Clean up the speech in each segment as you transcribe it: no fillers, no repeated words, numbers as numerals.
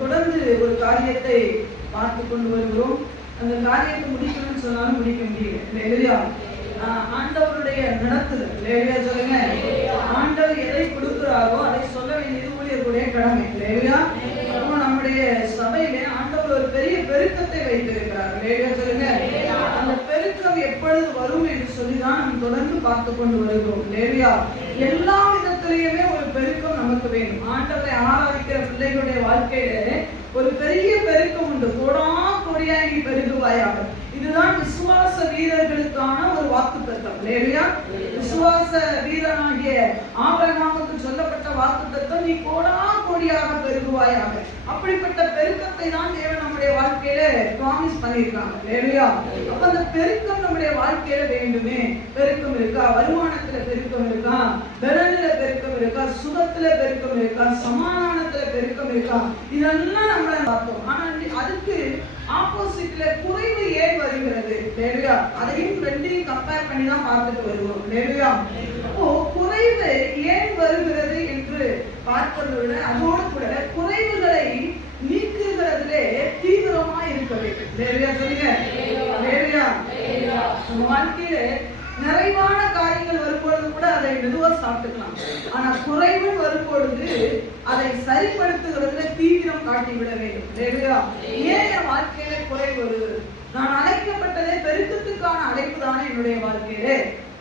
தொடர்ந்து ஒரு காரியத்தை பார்த்து கொண்டு வருகிறோம். அந்த காரியத்தை முடிக்கணும்னு சொன்னாலும் முடிக்க முடியல. ஆண்டவருடைய நடத்துதல் சொல்லுங்க. ஆண்டவர் எதை கொடுக்கிறாரோ அதை சொல்ல வேண்டியது ஊழியர்களுடைய கடமை. அப்போ நம்முடைய சபையில ஆண்டவர் ஒரு பெரிய பெருக்கத்தை வைத்திருக்கிறார். சொல்லுங்க. அந்த பெருக்கம் எப்பொழுது வரும் என்று சொல்லிதான் நம்ம தொடர்ந்து பார்த்து கொண்டு வருகிறோம். எல்லா விதத்திலேயுமே ஒரு பெருக்கம் நமக்கு வேண்டும். ஆண்டவரை ஆராதிக்கிற பிள்ளைகளுடைய வாழ்க்கையில ஒரு பெரிய பெருக்கம் உண்டு. கோடியாய் நீ பெருகுவாயாக. இதுதான் விசுவாச வீரர்களுக்கான ஒரு வாக்குத்தத்தம். விசுவாச வீரனாகிய ஆபிரகாமுக்கு சொல்லப்பட்ட வாக்குத்தத்தம், நீ கோடியாக பெருகுவாயாக. அப்படிப்பட்ட பெருக்கத்தை தான் தேவன் நம்முடைய வாழ்க்கையில ப்ராமிஸ் பண்ணியிருக்காங்க. அப்ப அந்த பெருக்கம் நம்முடைய வாழ்க்கையில வேண்டுமே. பெருக்கம் இருக்கா? வருமானத்துல பெருக்கம் இருக்கா? பலனில பெருக்கம் இருக்கா? சுகத்துல பெருக்கம் இருக்கா? சமாதானத்துல பெருக்கம் இருக்கா? இதெல்லாம் நம்ம பார்த்தோம். ஆனா அதுக்கு ஆப்போசிட்ல குறைவு ஏன் வருகிறது? அதையும் ரெண்டையும் கம்பேர் பண்ணி தான் பார்த்துட்டு வருவோம். அப்போ குறைவு ஏன் வருகிறது என்று பார்ப்பதை விட அதோடு கூட குறைவுகளை நீக்குகிறதுலே தீவிரமா இருக்க வேண்டும். சொல்லுங்க. நம்ம வாழ்க்கையில நிறைவான காரியங்கள் வரும்பொழுது கூட அதை மெதுவா சாப்பிட்டுக்கலாம். ஆனா குறைவு வரும்பொழுது அதை சரிப்படுத்துகிறதுல தீவிரம் காட்டிவிட வேண்டும். ஏன் என் வாழ்க்கையில குறைவு வருது? நான் அழைக்கப்பட்டதே பெருக்கத்துக்கான அழைப்பு தானே என்னுடைய வாழ்க்கையிலே.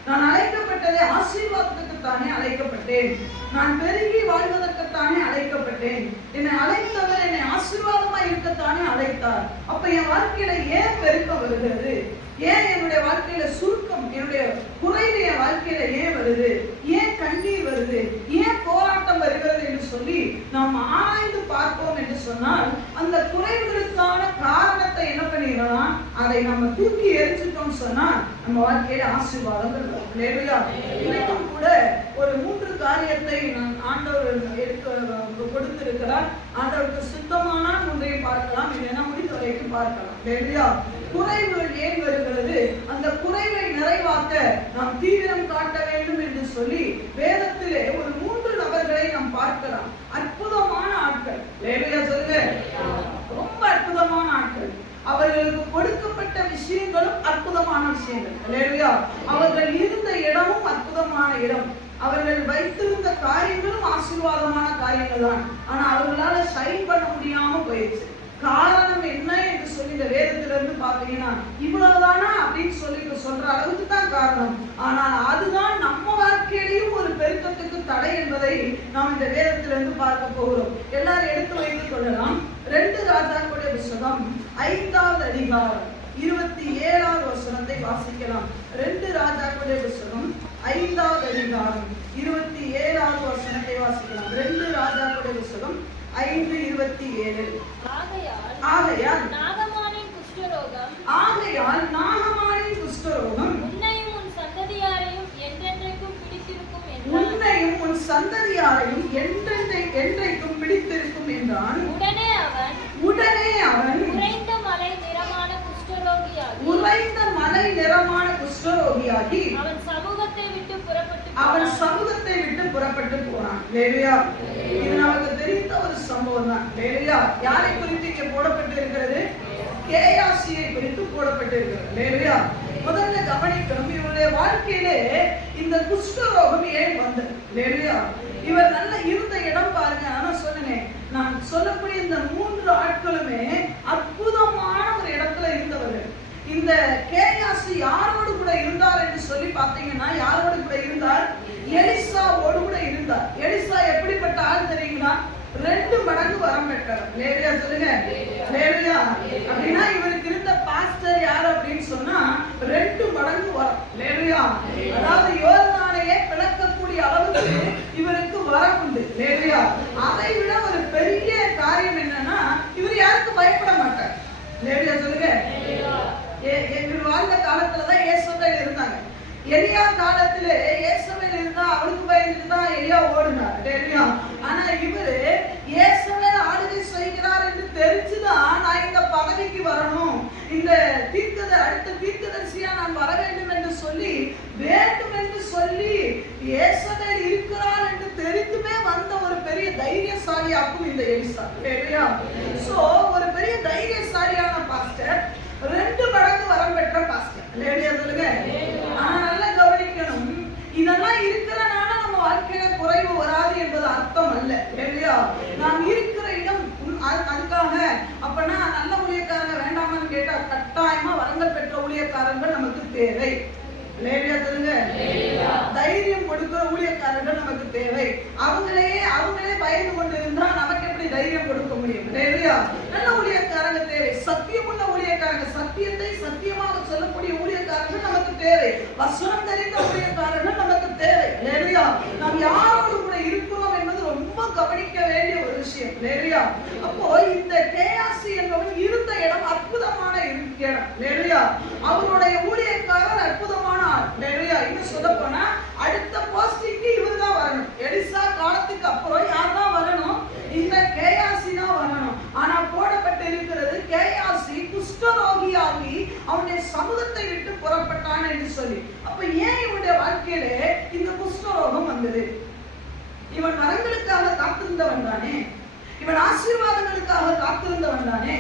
நான் அழைக்கப்பட்டதே ஆசீர்வாதத்துக்குத்தானே அழைக்கப்பட்டேன். நான் பெருகி வாழ்வதற்குத்தானே அழைக்கப்பட்டேன். என்னை அழைத்தவர் என்னை ஆசீர்வாதமா இருக்கத்தானே அழைத்தார். அப்ப என் வாழ்க்கையில ஏன் பெருக்கம் வருகிறது? ஏன் என்னுடைய வாழ்க்கையில சுருக்கம், என்னுடைய குறைவு என் வாழ்க்கையில ஏன் வருது? ஏன் கண்ணீர் வருது? ஏன் போராட்டம் வருகிறது என்று சொல்லி நாம் ஆராய்ந்து பார்ப்போம் என்று சொன்னால், அந்த குறைவுகளுக்கான காரணத்தை என்ன பண்ணிடலாம்? அதை நம்ம தூக்கி எரிஞ்சிட்டோம் சொன்னா நம்ம வாழ்க்கையில ஆசீர்வாதங்கள் வரும். இன்னைக்கும் கூட ஒரு 3 காரியத்தை நான் ஆண்டவர் கொடுத்திருக்கிறார். ஆண்டவருக்கு சுத்தமான ஒன்றையும் பார்க்கலாம், இல்லைன்னா முடிந்த வரைக்கும் பார்க்கலாம். குறைவுகள் ஏன் வருகிறது? அந்த குறைவை நிறைவாக்க நாம் தீவிரம் காட்ட வேண்டும் என்று சொல்லி வேதத்திலே ஒரு 3 நபர்களை நாம் பார்க்கலாம். அற்புதமான ஆட்கள். சொல்லுங்க. ரொம்ப அற்புதமான ஆட்கள். அவர்களுக்கு கொடுக்கப்பட்ட விஷயங்களும் அற்புதமான விஷயங்கள். அவர்கள் இருந்த இடமும் அற்புதமான இடம். அவர்கள் வைத்திருந்த காரியங்களும் ஆசீர்வாதமான காரியங்கள் தான். ஆனா அவர்களால ஷைன் பண்ண முடியாம போயிடுச்சு. காரணம் என்ன என்று சொல்லி இந்த வேதத்துல இருந்து பாத்தீங்கன்னா இவ்வளவுதானா அப்படின்னு சொல்லி சொல்ற அளவுக்கு தான் காரணம். ஆனால் அதுதான் நம்ம வாழ்க்கையிலையும் ஒரு பெருக்கத்துக்கு தடை என்பதை நாம் இந்த வேதத்துல இருந்து பார்க்க போகிறோம். எல்லாரும் எடுத்து வைத்துக் கொள்ளலாம். 2 ராஜாக்களுடைய புத்தகம் 5வது அதிகாரம் 27வது வசனத்தை வாசிக்கலாம். 2 ராஜாக்களுடைய புத்தகம் 5வது அதிகாரம் 27வது வசனத்தை வாசிக்கலாம். 2 ராஜாக்களுடைய புத்தகம் 5:27. ஆகையால் நாகமானின் குஷ்டரோகம் உன்னையும் உன் சந்ததியாரையும் என்றென்றைக்கும் பிடித்திருக்கும் என்றான். உடனே அவன் உறைந்த மலை நிறமான குஷ்டரோகியாகி அவன் சமூகத்தை விட்டு புறப்பட்டு போனான். இது நமக்கு தெரிந்த ஒரு சம்பவம் தான். யாரை குறித்து இங்கே போடப்பட்டு இருக்கிறது? கேயாசியை குறித்து போடப்பட்டு இருக்கிறது. முதல்ல கவனிக்கணும், இவருடைய வாழ்க்கையிலே இந்த குஷ்டரோகம் ஏன் வந்தது? இவர் நல்ல இருந்த இடம் பாருங்க. ஆனா சொன்னேன், நான் சொல்லக்கூடிய இந்த 3 ஆட்களுமே அற்புதமான ஒரு இடத்துல இருந்தவர்கள். இந்த கேயாசி யாரோடு கூட இருந்தார் என்று சொல்லி பாத்தீங்கன்னா, யாரோடு கூட இருந்தார்? எலிசாவோடு கூட இருந்தார். எலிசா எப்படிப்பட்ட ஆள் தெரியுங்களா? 2 மடங்கு வரம் பெற்றார். சொல்லுங்க. அப்படின்னா இவருக்கு இருந்த பாஸ்டர் யார் அப்படின்னு சொன்னா 2 மடங்கு வரம். அதாவது யோர்தானையே பிளக்கக்கூடிய அளவுக்கு இவருக்கு வரம் உண்டு. அதை விட ஒரு பெரிய காரியம் என்னன்னா, இவர் யாருக்கும் பயப்பட மாட்டார். சொல்லுங்க. இவர் வாழ்ந்த காலத்துலதான் இயேசுவேல் இருந்தாங்க. எலியா காலத்திலே இயேசுவேல் இருந்தா அவருக்கு பயந்துட்டு தான் எலியா ஓடுனார். ஆனா இவரு இயேசுவேல் ஆளுகை செய்கிறார் என்று தெரிஞ்சுதான் நான் இந்த பதவிக்கு வரணும், இந்த அடுத்த தீர்க்கதரிசியா நான் வர வேண்டும் என்று சொல்லி இயேசுவேல் இருக்கிறார் என்று தெரிந்துமே வந்த ஒரு பெரிய தைரியம் தைரியசாலியாக்கும் இந்த எலிசா. இல்லையா? சோ ஒரு பெரிய தைரியசாலியான பாஸ்டர், 2 மடங்கு வரம் பெற்ற பாஸ்டர். இல்லையா? சொல்லுங்க. ஆனா நல்லா கவனிக்கணும், இதெல்லாம் இருக்கிறனால நம்ம வாழ்க்கையில குறைவு வராது என்பது அர்த்தம் அல்ல. இல்லையா? நாம் இருக்கிற இடம் அதுக்காக அப்பனா நல்ல ஊழியக்காரங்க வேண்டாமான்னு கேட்டா கட்டாயமா வரங்கள் பெற்ற ஊழியக்காரர்கள் நமக்கு தேவை. இல்லையா? சொல்லுங்க. தைரியம் கொடுக்கிற ஊழியக்காரர்கள் நமக்கு தேவை. அவங்களே பயந்து கொண்டு இருந்தா நமக்கு எப்படி தைரியம் கொடுக்க முடியும்? இல்லையா? நல்ல ஊழியக்காரங்க தேவை. சத்தியமுள்ள ஊழியக்காரங்க, சத்தியத்தை சத்தியமாக சொல்லக்கூடிய ஊழியக்காரர்கள் நமக்கு தேவை. வசனம் தெரிந்த ஊழியக்காரர்கள் நமக்கு தேவை. இல்லையா? நாம் யாரோடு கூட இருக்கிறோம் என்பது ரொம்ப கவனிக்க வேண்டிய ஒரு விஷயம். இல்லையா? அப்போ இந்த கேயாசி என்பவன் இருந்த இடம் அற்புதமான இடம். இல்லையா? அவருடைய ஊழியக்காரர் அற்புதமான ஆள். இல்லையா? இன்னும் சொல்ல போனா அடுத்த போஸ்டிங்க்கு இவர் தான் வரணும். எலிசா காலத்துக்கு அப்புறம் யார் தான் வரணும்? இந்த கேயாசி தான் வரணும். ஆனா போடப்பட்டு இருக்கிறது கேயாசி குஷ்டரோகியாகி அவனுடைய சமூகத்தை விட்டு புறப்பட்டான் என்று சொல்லி. அப்ப ஏன் இவனுடைய வாழ்க்கையில இந்த குஷ்டரோகம் வந்தது? இவன் வரங்களுக்காக காத்திருந்தவன் தானே, இவன் ஆசீர்வாதங்களுக்காக காத்திருந்தவன் தானே.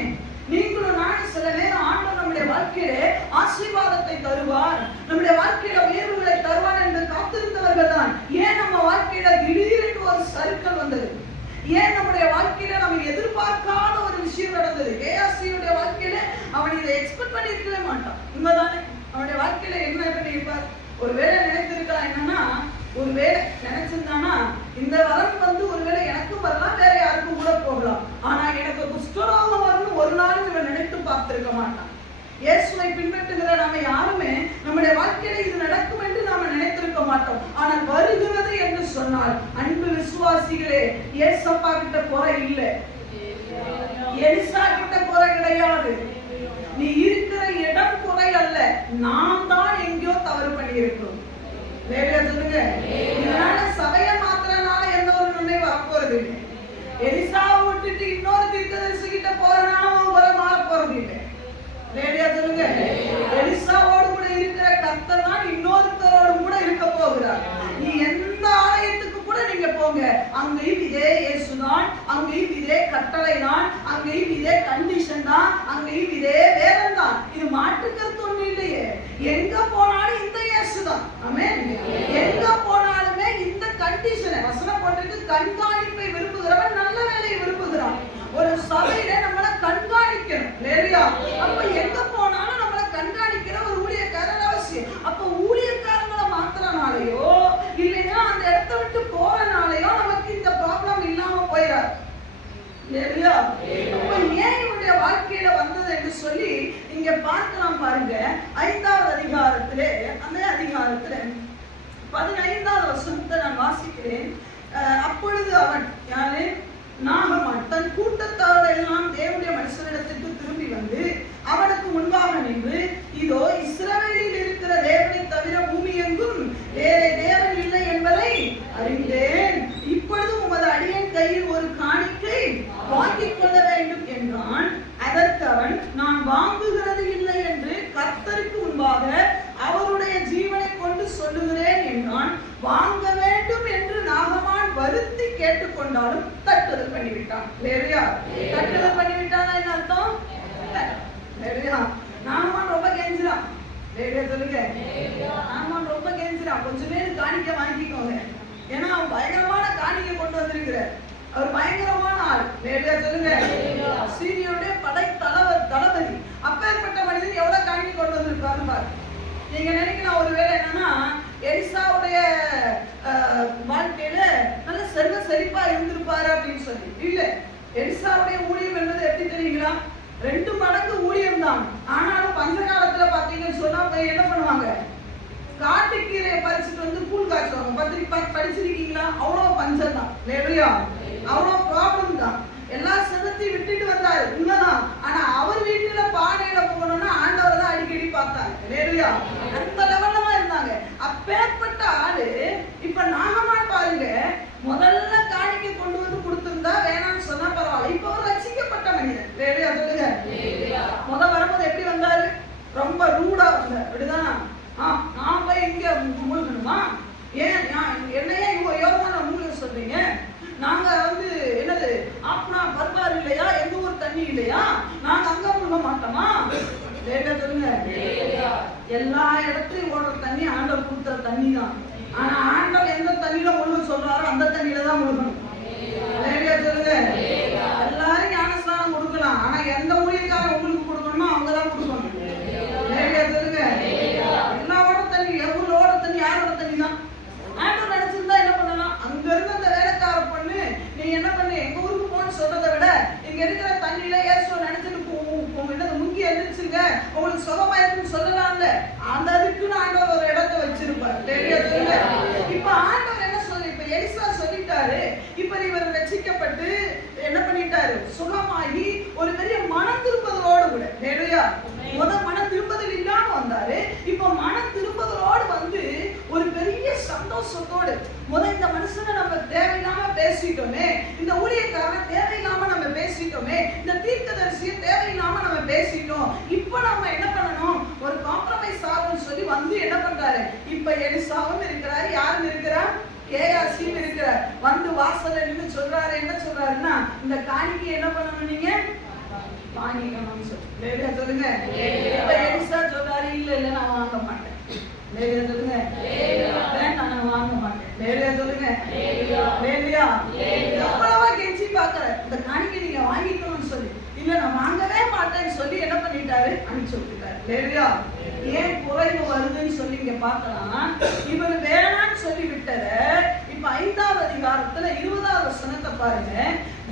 நீங்களும் நானும் சில நேரம் ஆண்டவர் நம்முடைய வாழ்க்கையில ஆசீர்வாதத்தை தருவார், நம்முடைய வாழ்க்கையில உயர்வுகளை தருவார் என்று காத்திருந்தவர்கள் தான். ஏன் நம்ம வாழ்க்கையில திடீரென்று ஒரு சறுக்கல் வந்தது? ஏன் நம்முடைய வாழ்க்கையில நம்ம எதிர்பார்க்காத ஒரு விஷயம் நடந்தது? கேயாசியுடைய வாழ்க்கையில அவன் இதை எக்ஸ்பெக்ட் பண்ணிருக்கவே மாட்டான். உண்மைதானே? அவனுடைய வாழ்க்கையில என்ன பண்ணியிருப்பார்? ஒருவேளை நினைத்திருக்கலாம், என்னன்னா ஒருவேளை நினைச்சிருந்தானா இந்த வரம் வந்து ஒருவேளை எனக்கும் வரலாம், வேற யாருக்கும் கூட போகலாம். ஆனா எனக்கு குஷ்டரோகம் வரணும் ஒரு நாளும் இவன் நினைத்து பார்த்திருக்க மாட்டான். இயேசுவை பின்பற்றுகிற நாம யாருமே நம்முடைய வாழ்க்கையில இது நடக்கும் என்று நாம நினைத்திருக்க மாட்டோம். ஆனால் வருகிறது என்று சொன்னால் அன்பு விசுவாசிகளே, இயேசப்பா கிட்ட குறை இல்லை, எலிசா கிட்ட குறை கிடையாது. நீ இருக்கிற இடம் குறை அல்ல, நாம் தான் எங்கேயோ தவறு பண்ணி இருக்கிறோம். சொல்லுங்க. இதனால சபையை மாத்திரனால எந்த ஒரு நன்மை வரப்போறது இல்லை. எலிசாவை விட்டுட்டு இன்னொரு தீர்க்கதரிசி கிட்ட போறனால அவன் வர மாற போறது இல்லை. சொல்லுங்க. எலிசாவோடு கூட இருக்கிற கர்த்தர் தான் இன்னொருத்தரோடு கூட இருக்க போகிறார். நீ எந்த ஆலயத்துக்கு கூட நீங்க போங்க, அங்கேயும் இதே இயேசு தான், அங்கேயும் இதே கட்டளை தான், அங்கேயும் இதே கண்டிஷன் தான், அங்கேயும் இதே வேதம் தான். இது மாற்று கருத்து ஒண்ணு இல்லையே. எங்க போனாலும் இந்த இயேசு தான். ஆமென். எங்க போனாலுமே இந்த கண்டிஷனை வசனம் போட்டு கண்காணிப்பை விரும்புகிறவன் நல்ல வேலையை விரும்புகிறான். ஒரு சபையில நம்மளை கண்காணிக்கணும். இல்லையா? அப்ப எங்க போனாலும் நம்மளை கண்காணிக்கிற ஒரு ஊழியக்காரர் அவசியம். அப்ப ஊழியக்காரங்களை மாத்திரனாலேயோ இல்லைன்னா அந்த இடத்தை விட்டு போறனாலேயோ நமக்கு இந்த ப்ராப்ளம் இல்லாம போயிடாது. இல்லையா? அப்ப ஏன் இவனுடைய வாழ்க்கையில வந்தது என்று சொல்லி இங்க பார்க்கலாம் பாருங்க. 5வது அதிகாரத்திலே, அந்த அதிகாரத்துல 15வது வசனத்தை நான் வாசிக்கிறேன். அப்பொழுது அவன், யாரு? நாகமான் தன் கூட்டத்தாரோட எல்லாம் தேவனுடைய மனுஷனிடத்திற்கு திரும்பி வந்து அவனுக்கு முன்பாக நின்று, இதோ இஸ்ரவேலில் இருக்கிற தேவனை தவிர பூமி எங்கும் வேற தேவன் இல்லை என்பதை அறிந்தேன். இப்பொழுது உமது அடியேன் கையில் ஒரு காணிக்கை வாங்கிக் கொள்ள வேண்டும் என்றான். அதற்கு அவன், நான் வாங்குகிறது இல்லை என்று கர்த்தருக்கு முன்பாக அவருடைய ஜீவனை கொண்டு சொல்லுகிறேன் என்றான். வாங்க வேண்டும் என்று நாகமான் வருத்தி கேட்டுக்கொண்டாலும் தட்டுதல் பண்ணிவிட்டான். இல்லையா? தட்டுதல் பண்ணிவிட்டானா என்ன அர்த்தம்? இல்லையா? நாகமான் ரொம்ப கெஞ்சிரான். சொல்லுங்க. நாகமான் ரொம்ப கெஞ்சிரான், கொஞ்சம் பேர் காணிக்கை வாங்கிக்கோங்க. ஏன்னா அவன் பயங்கரமான காணிக்கை கொண்டு வந்திருக்கிறார். அவர் பயங்கரமான ஆள். சொல்லுங்க. சீரியோடைய படை தளபதி. அப்பேற்பட்ட மனிதன் எவ்வளவு காணிக்கை கொண்டு வந்திருக்காரு பாரு. நீங்க நினைக்கலாம் ஒருவேளை என்னன்னா எலிசாவுடைய வாழ்க்கையில நல்ல செல்வ செழிப்பா இருந்திருப்பாரு அப்படின்னு சொல்லி. இல்ல, எலிசாவுடைய ஊழியம் என்பது எப்படி தெரியுங்களா? 2 மடங்கு ஊழியம் தான். ஆனாலும் பஞ்ச காலத்துல பாத்தீங்கன்னு சொன்னா என்ன பண்ணுவாங்க? காட்டுக்கீரையை பறிச்சுட்டு வந்து கூழ் காய்ச்சுவாங்க. படிச்சிருக்கீங்களா? அவ்வளவு பஞ்சம் தான். இல்லையா? அவ்வளவு ப்ராப்ளம் தான். எல்லா செல்வத்தையும் விட்டுட்டு வந்தாரு, உண்மைதான். ஆனா அவர் வீட்டுல பானையில போனோம்னா ஆண்டவரை தான் அடிக்கடி பார்த்தாங்க. இல்லையா? அந்த லெவல்ல தான் இருந்தாங்க. அப்பேற்பட்ட ஆளு இப்ப நாகமான் பாருங்க, முதல்ல காணிக்கை கொண்டு வந்து கொடுத்திருந்தா வேணாம்னு சொன்னா பரவாயில்ல. இப்ப அவர் ரசிக்கப்பட்ட மனிதன். இல்லையா? சொல்லுங்க. வரும்போது எப்படி வந்தாரு? ரொம்ப ரூடா வந்தார். அப்படிதான். நான் போய் இங்க மூழ்கணுமா? ஏன் என்னையே இவங்க யோகமான மூழ்க சொல்றீங்க? நாங்க வந்து இங்க இருக்கிற தண்ணியில இயேசுவை நினைச்சிட்டு முங்கி எழுந்துச்சுங்க உங்களுக்கு சுகமாயிருக்குன்னு சொல்லலாம்ல. அந்த அதுக்குன்னு ஆண்டவர் ஒரு இடத்தை வச்சிருப்பார். தெரியாது. இப்ப ஆண்டவர் என்ன சொல்லி, இப்ப எலிசா சொல்லிட்டாரு, இப்ப இவர் ரட்சிக்கப்பட்டு என்ன பண்ணிட்டாரு, சுகமாகி ஒரு பெரிய மனம் திரும்புதலோடு கூட, மனம் திரும்புதல் இல்லாம வந்தாரு. இப்ப மனம் திரும்புதலோடு வந்து ஒரு பெரிய சந்தோஷத்தோடு, இந்த மனுஷனை நம்ம தேவையில்லாம பேசிட்டோமே, இந்த ஊழியக்காரனை தேவையில்லாம நம்ம பேசிட்டோமே, இந்த தீர்க்கதரிசியை தேவையில்லாம நம்ம பேசிட்டோம், இப்ப நம்ம என்ன பண்ணணும், ஒரு காம்ப்ரமைஸ் ஆகும்னு சொல்லி வந்து என்ன பண்றாரு, இப்ப எலிசாவும் இருக்கிறாரு, யாரும் இருக்கிறார், கேயாசியும் இருக்கிறார். வந்து வாசல்ல நின்று சொல்றாரு, என்ன சொல்றாருன்னா, இந்த காணிக்கை என்ன பண்ணணும், நீங்க வாங்கிக்கணும்னு சொல்லி சொல்லுங்க. இப்ப எலிசா சொல்றாரு, இல்ல இல்ல நான் வாங்க மாட்டேன். சொல்லுங்க, வேண்டாம் நான் வாங்க மாட்டேன். சொல்லுங்க, எவ்வளவா கெஞ்சி பாக்குற, இந்த காணிக்கை நீங்க வாங்கிக்கணும்னு சொல்லி, இல்ல நான் வாங்கவே மாட்டேன்னு சொல்லி என்ன பண்ணிட்டாரு, அனுப்பிச்சு விட்டுட்டாரு. ஏன் குறைவு வருதுன்னு சொல்லி இங்க பார்க்கலாம். இவர் வேணான்னு சொல்லி விட்டத இப்ப 5வது அதிகாரத்துல 20வது வசனத்தை பாருங்க.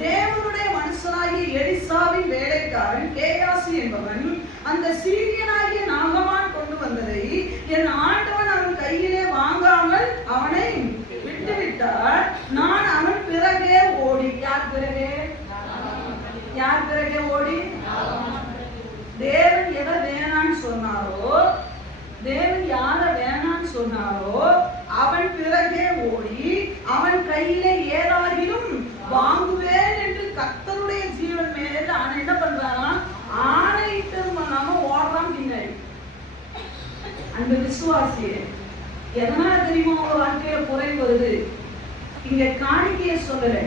தேவனுடைய மனுஷனாகிய எலிசாவின் வேலைக்காரன் கேயாசி என்பவன் அந்த சீரியனாகிய நாகமான் கொண்டு வந்ததை என் ஆண்டவன் அவன் கையிலே வாங்காமல் அவனை விட்டுவிட்டார். நான் அவன் பிறகே ஓடி, யார் பிறகே ஓடி, தேவன் எதை வேணான்னு சொன்னாரோ, தேவன் யார வேணான்னு சொன்னாரோ அவன் பிறகே ஓடி அவன் கையிலே ஏதாகிலும் வாங்குவேன் என்று கர்த்தருடைய ஜீவன் மேல அவன் என்ன பண்றான், ஆணையிட்டு நாம ஓடுறான் பின்னாடி. அந்த விசுவாசியே எதனால தெரியுமா உங்க வாழ்க்கையில குறை வருது, இங்க காணிக்கைய சொல்லல,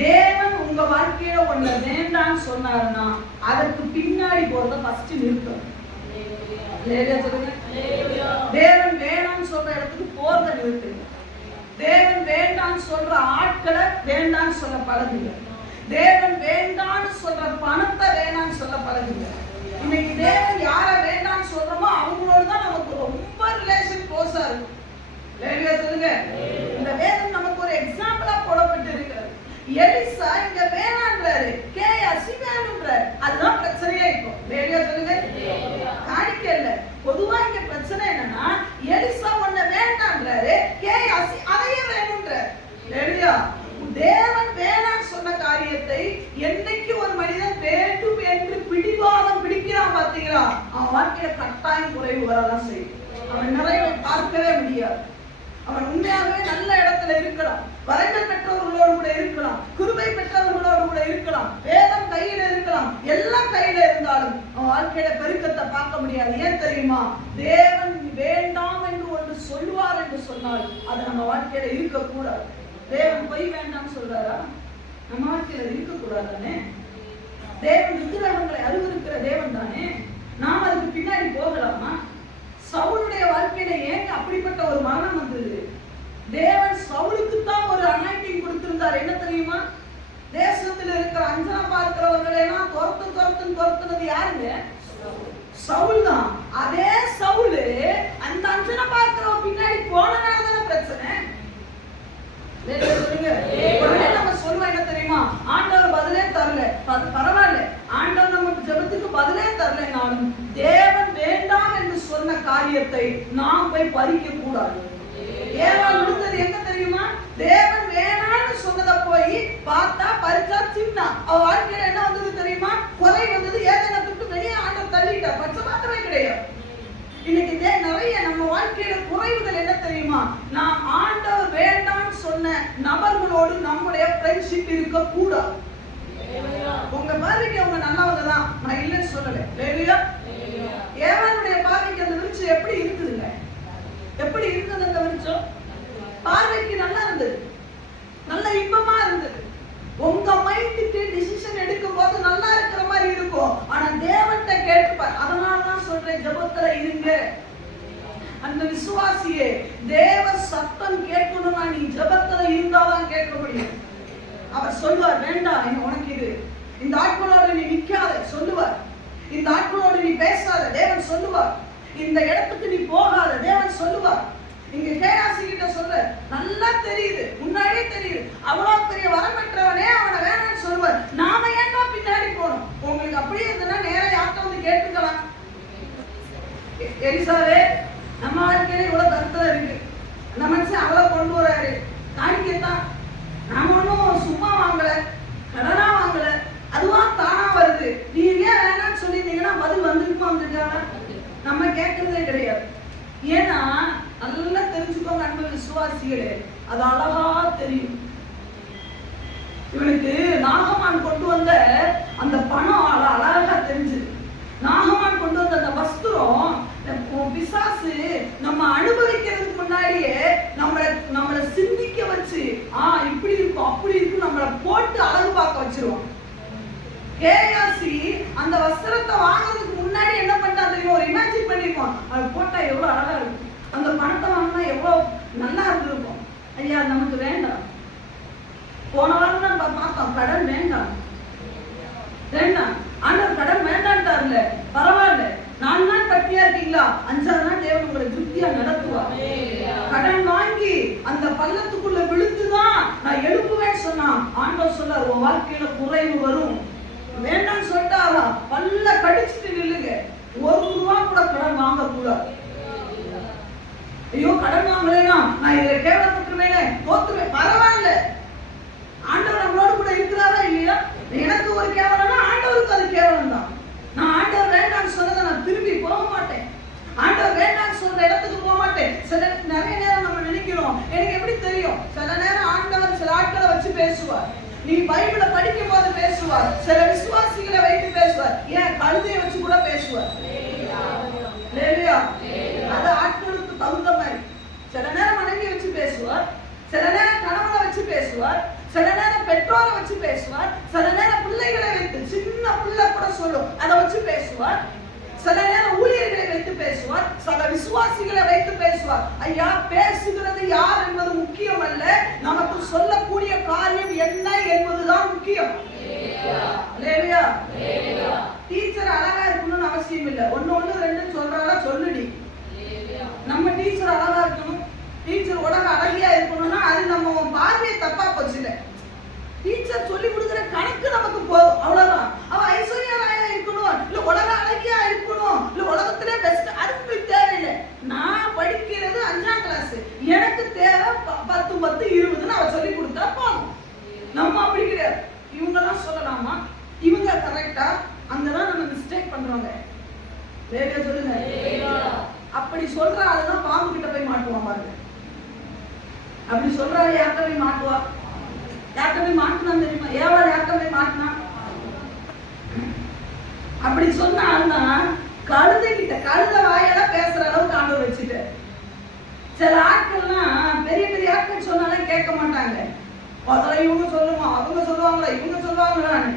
தேவன் உங்க வாழ்க்கையில ஒண்ணு வேண்டான்னு சொன்னாருன்னா அதற்கு பின்னாடி போறத ஃபர்ஸ்ட் நிறுத்தம். தேவன் வேண்டான்னு சொல்ற இடத்துக்கு போறத நிறுத்துங்க. தேவன் வேண்டான்னு சொல்ற ஆட்களை வேண்டான்னு சொல்ல பழகுங்க. தேவன் வேண்டான்னு சொல்ற பணத்தை வேண்டான்னு சொல்ல பழகுங்க. இன்னைக்கு தேவன் யார வேண்டான்னு சொல்றோமோ அவங்களோட தான் நமக்கு ரொம்ப ரிலேஷன் க்ளோஸா இருக்கும். சொல்லுங்க, இந்த வேதம் நமக்கு ஒரு எக்ஸாம்பிளா போடப்பட்டு இருக்கிறது. எலிசா இங்க வேணான்றாரு, கேயாசி வேணும்ன்றாரு. அதுதான் பிரச்சனையா இருக்கும். சொல்லுங்க, காணிக்கல. பொதுவா இங்க பிரச்சனை என்னன்னா, எலிசா ஒண்ணு வேண்டான்றாரு, கேயாசி அதையே வேணும்ன்றாரு. தேவன் வேணான்னு சொன்ன காரியத்தை என்னைக்கு ஒரு மனிதன் வேண்டும் என்று பிடிவாதம் பிடிக்கிறான் பாத்தீங்களா, அவன் வாழ்க்கையில கட்டாயம் குறைவு வரதான் செய்யும். அவன் நிறைவை பார்க்கவே முடியாது. அவன் உண்மையாகவே நல்ல இடத்துல இருக்கலாம், வரங்கள் பெற்றவர்களோடு கூட இருக்கலாம், கிருபை பெற்றவர்களோடு கூட இருக்கலாம், வேதம் கையில இருக்கலாம், எல்லாம் கையில இருந்தாலும் அவன் வாழ்க்கையில பெருக்கத்தை பார்க்க முடியாது. ஏன் தெரியுமா, தேவன் வேண்டாம் என்று ஒன்று சொல்லுவார் என்று சொன்னால் அது நம்ம வாழ்க்கையில இருக்கக்கூடாது. தேவன் பொய் வேண்டாம் சொல்றாரா, நம்ம வாழ்க்கையில இருக்கக்கூடாது தானே. தேவன் விக்கிரகங்களை அருவருக்கிற தேவன் தானே, நாம் அதுக்கு பின்னாடி போகலாமா? சவுளுடைய வாழ்க்கையில ஏன் அப்படிப்பட்ட ஒரு மரணம் வந்தது? தேவன் சவுலுக்கு தான் ஒரு அனாயிட்டிங் கொடுத்திருந்தார். என்ன தெரியுமா, தேசத்தில் இருக்கிற அஞ்சனா பார்க்கிறவர்களை எல்லாம் துரத்துனது யாருங்க, சவுல் தான். அதே சவுலு அந்த அஞ்சனா பார்க்கிறவ பின்னாடி போனனாலதான பிரச்சனை. உடனே நம்ம சொல்லுவோம், என்ன தெரியுமா, ஆண்டவர் பதிலே தரல, பரவாயில்ல, ஆண்டவர் நமக்கு ஜெபத்துக்கு பதிலே தரலைனாலும் தேவன் வேண்டாம் என்று சொன்ன காரியத்தை நாம் போய் பறிக்க கூடாது. ஏவாள் விழுந்தது எங்க தெரியுமா, தேவன் வேணான்னு சொன்னதை போய் பார்த்தா பறிச்சா சின்ன அவ வாழ்க்கையில என்ன வந்தது தெரியுமா, கொலை வந்தது. ஏதேனை விட்டு வெளியே ஆண்டவர் தள்ளிட்டா, பட்சமாத்தமே கிடையாது. இன்னைக்கு நிறைய நம்ம வாழ்க்கையில குறைவுகள் என்ன தெரியுமா, நாம் ஆண்டவர் வேண்டான்னு சொன்ன நபர்களோடு நம்முடைய ஃப்ரெண்ட்ஷிப் இருக்க கூடாது. உங்க பார்வைக்கு அவங்க நல்லவங்க தான், நான் இல்லைன்னு சொல்லல. ஏவாளுடைய பார்வைக்கு அந்த விருட்சம் எப்படி இருக்குதுங்க, எப்படி இருந்தது அந்த விருட்சம், பார்வைக்கு நல்லா இருந்தது, நல்ல இன்பமா இருந்தது. உங்க மைண்டுக்கு டிசிஷன் எடுக்கும் போது நல்லா இருக்கிற மாதிரி இருக்கும், ஆனா தேவன்கிட்ட கேட்டுப்பார். அதனாலதான் சொல்றேன், ஜெபத்துல இருங்க. அந்த விசுவாசியே, தேவ சத்தம் கேட்கணும்னா நீ ஜெபத்துல இருந்தாதான் கேட்க முடியும். அவர் சொல்லுவார், வேண்டாம் உனக்கு இது, இந்த ஆட்களோடு நீ நிக்காத சொல்லுவார், இந்த ஆட்களோடு நீ பேசாத தேவன் சொல்லுவார், இந்த இடத்துக்கு நீ போகாத தேவன் சொல்லுவார். இங்க கேயாசி கிட்ட சொல்ற, நல்லா தெரியுது, முன்னாடியே தெரியுது, அவ்வளவு பெரிய வரம் பெற்றவனே அவனை வேணாம்னு சொல்லுவார். நாம ஏன்டா எலிசாவே நம்ம வாழ்க்கையில இவ்வளவு கருத்துல இருக்கு, அந்த மனுஷன் அவ்வளவு கொண்டு வராரு, காணிக்கத்தான் நாம ஒன்றும் சும்மா வாங்கல, கடனா வாங்கல, அதுவா தானா வருது, நீங்க ஏன் வேணாம்னு சொல்லிட்டீங்கன்னா பதில் வந்திருக்குமா வந்திருக்காங்க? நம்ம கேட்கறதே கிடையாது. ஏன்னா நல்லா தெரிஞ்சுக்கோங்க அன்பு விசுவாசிகளே, அது அழகா தெரியும். இவனுக்கு நாகமான் கொண்டு வந்த அந்த பணம் அழகா தெரிஞ்சது. நாகமான் கொண்டு வந்த அந்த வஸ்திரம் பிசாசு நம்ம அனுபவிக்கிறதுக்கு முன்னாடியே நம்மளை சிந்திக்க வச்சு இப்படி இருக்கும் அப்படி இருக்கும் நம்மளை போட்டு அழகு பார்க்க வச்சிருவோம். கேயாசி அந்த வஸ்திரத்தை வாங்குறதுக்கு முன்னாடி என்ன பண்ணா தெரியுமா? ஒரு இமேஜின் பண்ணிருக்கோம், அது போட்டா எவ்வளவு அழகா இருக்கும், அந்த பணத்தை வாங்கினா எவ்வளவு நல்லா இருந்திருக்கும். ஐயா நமக்கு வேண்டாம். போன வாரம் நம்ம பார்த்தோம், கடன் வேண்டாம் வேண்டாம், ஆண்டவர் கடன் வேண்டான்ட்டார்ல, பரவாயில்ல, 4 நாள் பட்டியா இருக்கீங்களா, 5ஆவது நாள் தேவன் உங்களை திருப்தியா நடத்துவார். கடன் வாங்கி அந்த பள்ளத்துக்குள்ள விழுந்துதான் நான் எழுப்புவேன்னு சொன்னா ஆண்டவர் சொல்ல உன் வாழ்க்கையில குறைவு வரும். வேண்டாம்னு சொல்லிட்டாரா பல்ல கடிச்சிட்டு நில்லுங்க, 1 ரூபா கூட கடன் வாங்க கூடாது. ஐயோ கடன் வாங்கலைன்னா நான் இதுல கேவலப்பட்டுருவேனே, தோத்துருவேன், பரவாயில்ல, ஆண்டவர் நம்மளோட கூட இருக்கிறாரா இல்லையா? எனக்கு ஒரு கேவலம்னா ஆண்டவருக்கு அது கேவலம் தான். நான் ஆண்டவர் வேண்டாம்னு சொன்னதை நான் திரும்பி போக மாட்டேன், ஆண்டவர் வேண்டாம்னு சொல்ற இடத்துக்கு போக மாட்டேன். நிறைய நேரம் நம்ம நினைக்கிறோம், எனக்கு எப்படி தெரியும்? சில நேரம் ஆண்டவர் சில ஆட்களை வச்சு பேசுவார், நீ பைபிளை படிக்கும் போது பேசுவார், சில விசுவாசிகளை வைத்து பேசுவார், ஏன் கழுதையை வச்சு கூட பேசுவார். அது ஆட்களுக்கு தகுந்த மாதிரி. சில நேரம் மனைவியை வச்சு பேசுவார், சில நேரம் கணவனை வச்சு பேசுவார், சில நேரம் பெற்றோரை வச்சு பேசுவார், சில நேரம் பிள்ளைகளை வைத்து, சின்ன பிள்ளை கூட சொல்லும் அதை வச்சு பேசுவார், சில நேரம் ஊழியர்களை வைத்து பேசுவார், சில விசுவாசிகளை வைத்து பேசுவார். ஐயா பேசுகிறது யார் என்பது முக்கியம் அல்ல, நமக்கு சொல்லக்கூடிய காரியம் என்ன என்பதுதான் முக்கியம். டீச்சர் அழகா இருக்கணும்னு அவசியம் இல்லை, 1 1 2 சொல்றாளா சொல்லுடி. நம்ம டீச்சர் அழகா இருக்கணும், டீச்சர் உலக அழகியா இருக்கணும்னா அது நம்ம பார்வையை தப்பா போச்சுல. டீச்சர் சொல்லி கொடுக்குற கணக்கு நமக்கு போதும், அவ்வளவுதான். அவ ஐஸ்வர்யா ராயா இருக்கணும், இல்ல உலக அழகியா இருக்கணும், இல்ல உலகத்திலே பெஸ்ட், அதுக்கு தேவையில்லை. நான் படிக்கிறது 5ஆம் கிளாஸ், எனக்கு தேவை 10 10 20 அவ சொல்லி கொடுத்தா போதும். நம்ம அப்படி கிடையாது. இவங்கெல்லாம் சொல்லலாமா, இவங்க கரெக்டா, அங்கதான் நம்ம மிஸ்டேக் பண்றோங்க. வேற சொல்லுங்க, அப்படி சொல்ற ஆளுதான் பாம்பு கிட்ட போய் மாட்டுவான் பாருங்க. அப்படி சொல்ற ஆளு யார்கிட்ட போய் மாட்டுவா? யார்கிட்ட போய் மாட்டினா தெரியுமா? ஏவாள் யார்கிட்ட போய் மாட்டினா? அப்படி சொன்ன ஆள்தான் கழுதை கிட்ட, கழுத வாயால பேசுற அளவுக்கு ஆண்டவர் வச்சுட்டு. சில ஆட்கள்லாம் பெரிய பெரிய ஆட்கள் சொன்னாலும் கேட்க மாட்டாங்க. அதெல்லாம் இவங்க சொல்லுவோம், அவங்க சொல்லுவாங்களா, இவங்க சொல்லுவாங்களான்னு